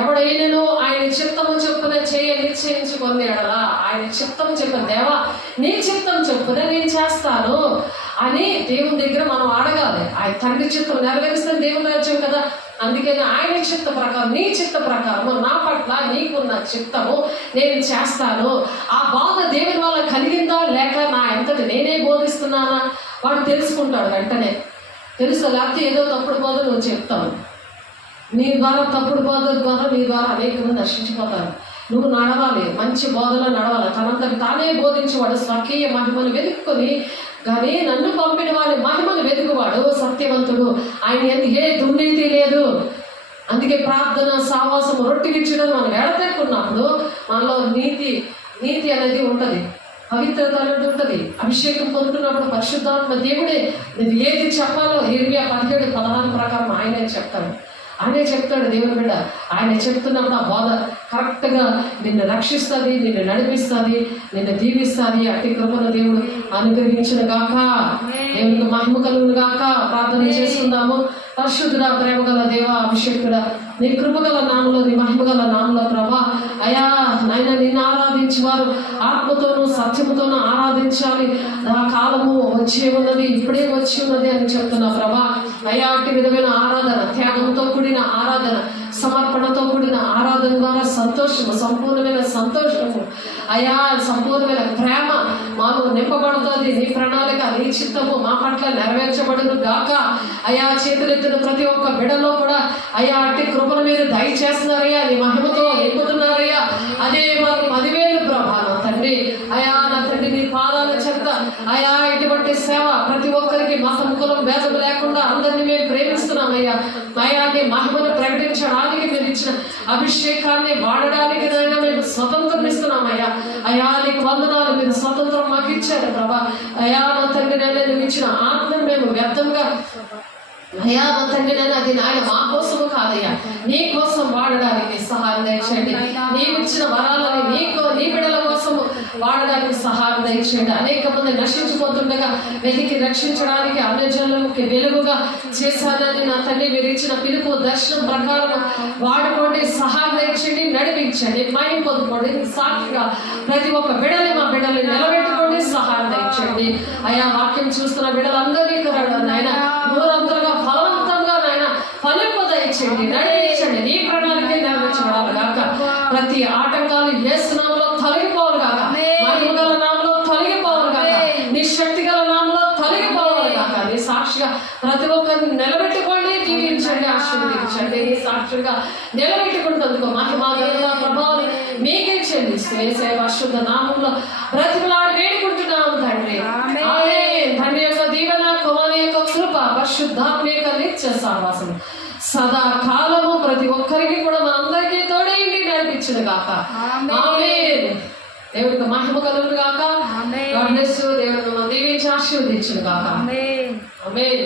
ఎవడైనను ఆయన చిత్తము చొప్పున చేయ నిశ్చయించుకొని ఎడలా, ఆయన చిత్తము చెప్పిన దేవా నీ చిత్తం చొప్పున నేను చేస్తాను అని దేవుని దగ్గర మనం అడగాలి. ఆయన తండ్రి చిత్తం నెరవేరుస్తే దేవుని రాజ్యం కదా. అందుకని ఆయన చిత్త ప్రకారం, నీ చిత్త ప్రకారం నా పట్ల నీకున్న చిత్తము నేను చేస్తాను. ఆ బాధ దేవుని వల్ల కలిగిందా లేక నా ఎంతటి నేనే బోధిస్తున్నానా వాడు తెలుసుకుంటాడు వెంటనే. తెలుసు, లేకపోతే ఏదో తప్పుడు బోధ నువ్వు చెప్తావు. నీ ద్వారా తప్పుడు బోధ ద్వారా నీ ద్వారా అనేక మంది నశించిపోతారు. నువ్వు నడవాలి, మంచి బోధలో నడవాలి. తనంతటి తానే బోధించేవాడు స్వకీయ మహిమను వెతుక్కొని, కానీ నన్ను పంపిన వాడి మహిమను వెతుకువాడు సత్యవంతుడు. ఆయన ఏ దుర్నీతి లేదు. అందుకే ప్రార్థన, సావాసము, రొట్టెగిచ్చడం మనం ఎడతెక్కున్నప్పుడు మనలో నీతి అనేది ఉంటుంది, పవిత్రత అనేది ఉంటుంది. అభిషేకం పొందుతున్నప్పుడు పరిశుద్ధాత్మ దేవుడే నువ్వు ఏది చెప్పాలో ఇర్మియా 17:16 ప్రకారం ఆయనే చెప్తాడు. ఆయనే చెప్తాడు దేవుని బిడ్డ. ఆయన చెప్తున్నప్పుడు ఆ బోధ కరెక్ట్గా నిన్ను రక్షిస్తుంది, నిన్ను నడిపిస్తుంది, నిన్ను దీవిస్తుంది. అట్టి కృపను దేవుడు అనుగ్రహించిన గాక. దేవునికి మహిమ కలుగును గాక. ప్రార్థన చేసుకుందాము. పరిశుద్ధుడా, ప్రేమగల దేవ, అభిషేకుడా, నీ కృపగల నామలో, నీ మహిమగల నామలో ప్రభా అయా నాయన నిన్ను ఆరాధించేవారు ఆత్మతోనూ సత్యముతోనూ ఆరాధించాలి. ఆ కాలము వచ్చి ఉన్నది, ఇప్పుడే వచ్చి ఉన్నది అని చెప్తున్నా ప్రభా. అయా అట్టి విధమైన ఆరాధన, త్యాగంతో కూడిన ఆరాధన, సమర్పణతో కూడిన ఆరాధన ద్వారా సంతోషము, సంపూర్ణమైన సంతోషము, అయా సంపూర్ణమైన ప్రేమ మాలో నింపబడుతుంది. నీ ప్రణాళిక, నీ చిత్తము మా పట్ల నెరవేర్చబడును గాక. అయా చేతులెత్తిన ప్రతి ఒక్క బిడలో కూడా అయా అట్టి కృపను మీరు దయచేస్తున్నారయ్యా, నీ మహిమతో నింపుతున్నారయ్యా. అదే మాకు 10,000 ప్రభా నా తండ్రి. అయా నా తండ్రి, నీ పాదాల చెత్త అయా ఇటువంటి సేవ ప్రతి ఒక్కరికి మతం కులం భేదం లేకుండా అందరినీ మేము ప్రేమిస్తున్నామయ్యా. అయా నీ మహిమను ప్రకటించడానికి మీరు ఇచ్చిన అభిషేకాన్ని వాడడానికి నాయన మేము స్వతంత్రం ఇస్తున్నామయ్యా. అయా నీకు వందనాలు, మీరు స్వతంత్రం మాకు ఇచ్చారు ప్రభా. అయా నా తండ్రి నాయన నువ్వు ఇచ్చిన ఆత్మను మేము వ్యర్థంగా అయ్యా మా తండ్రి నాయన అది నాయన మా కోసము కాదయ్యా, నీ కోసం వాడడానికి సహాయం దయచేయండి. నీవు ఇచ్చిన వరాలని నీ బిడ్డల కోసము వాడడానికి సహాయం దయచేయండి. అనేక మంది నశించిపోతుండగా వెతికి రక్షించడానికి అన్యజనులకి వెలుగుగా చేశానని నా తండ్రి మీరు ఇచ్చిన పిలుపు దర్శనం ప్రకారం వాడుకోండి, సహాయం దయచేయండి, నడిపించండి, మహిమ పొందుకోండి. సాక్షిగా ప్రతి ఒక్క బిడ్డని మా బిడ్డల్ని నిలబెట్టుకోండి, సహాయం దయచేయండి. అయా వాక్యం చూస్తున్న బిడ్డలందరినీ నాయన నూరంతలుగా ఫలవంతంగా నాయన ఫలింపు దయచేయండి, నడిపించండి. నీ ప్రణాళిక నెరవేర్చబడాలి గాక. ప్రతి ఆటంకాలు యేసు నామములో తొలగిపోవాలి గాక, మహిమగల నామములో తొలగిపోవాలి గాక, నీ శక్తి గల నామములో తొలగిపోవాలి గాక. నీ సాక్షిగా ప్రతి ఒక్కరిని నిలబెట్టుకోండి, జీవించండి, ఆశీర్వదించండి. నీ సాక్షిగా నిలబెట్టుకుంటందుకు మహిమ ఘనత ప్రభావం మీకే చెల్లిస్తూ యేసయ్య పరిశుద్ధ నామములో బ్రతిమలాడి వేడుకుంటున్నాము తండ్రి. ఆమేన్. తండ్రి యొక్క దీవెన, కుమారుని యొక్క కృప, పరిశుద్ధాత్మ యొక్క నిత్య సహవాసం సదా కాలము ప్రతి ఒక్కరికి కూడా మనందరికీ తోడైండి నడిపించును గాక. ఆమేన్. దేవుడికి మహిమ కలుగును గాక. God bless you. దేవుడు మిమ్మల్ని దీవించి ఆశీర్వదించును గాక. ఆమేన్.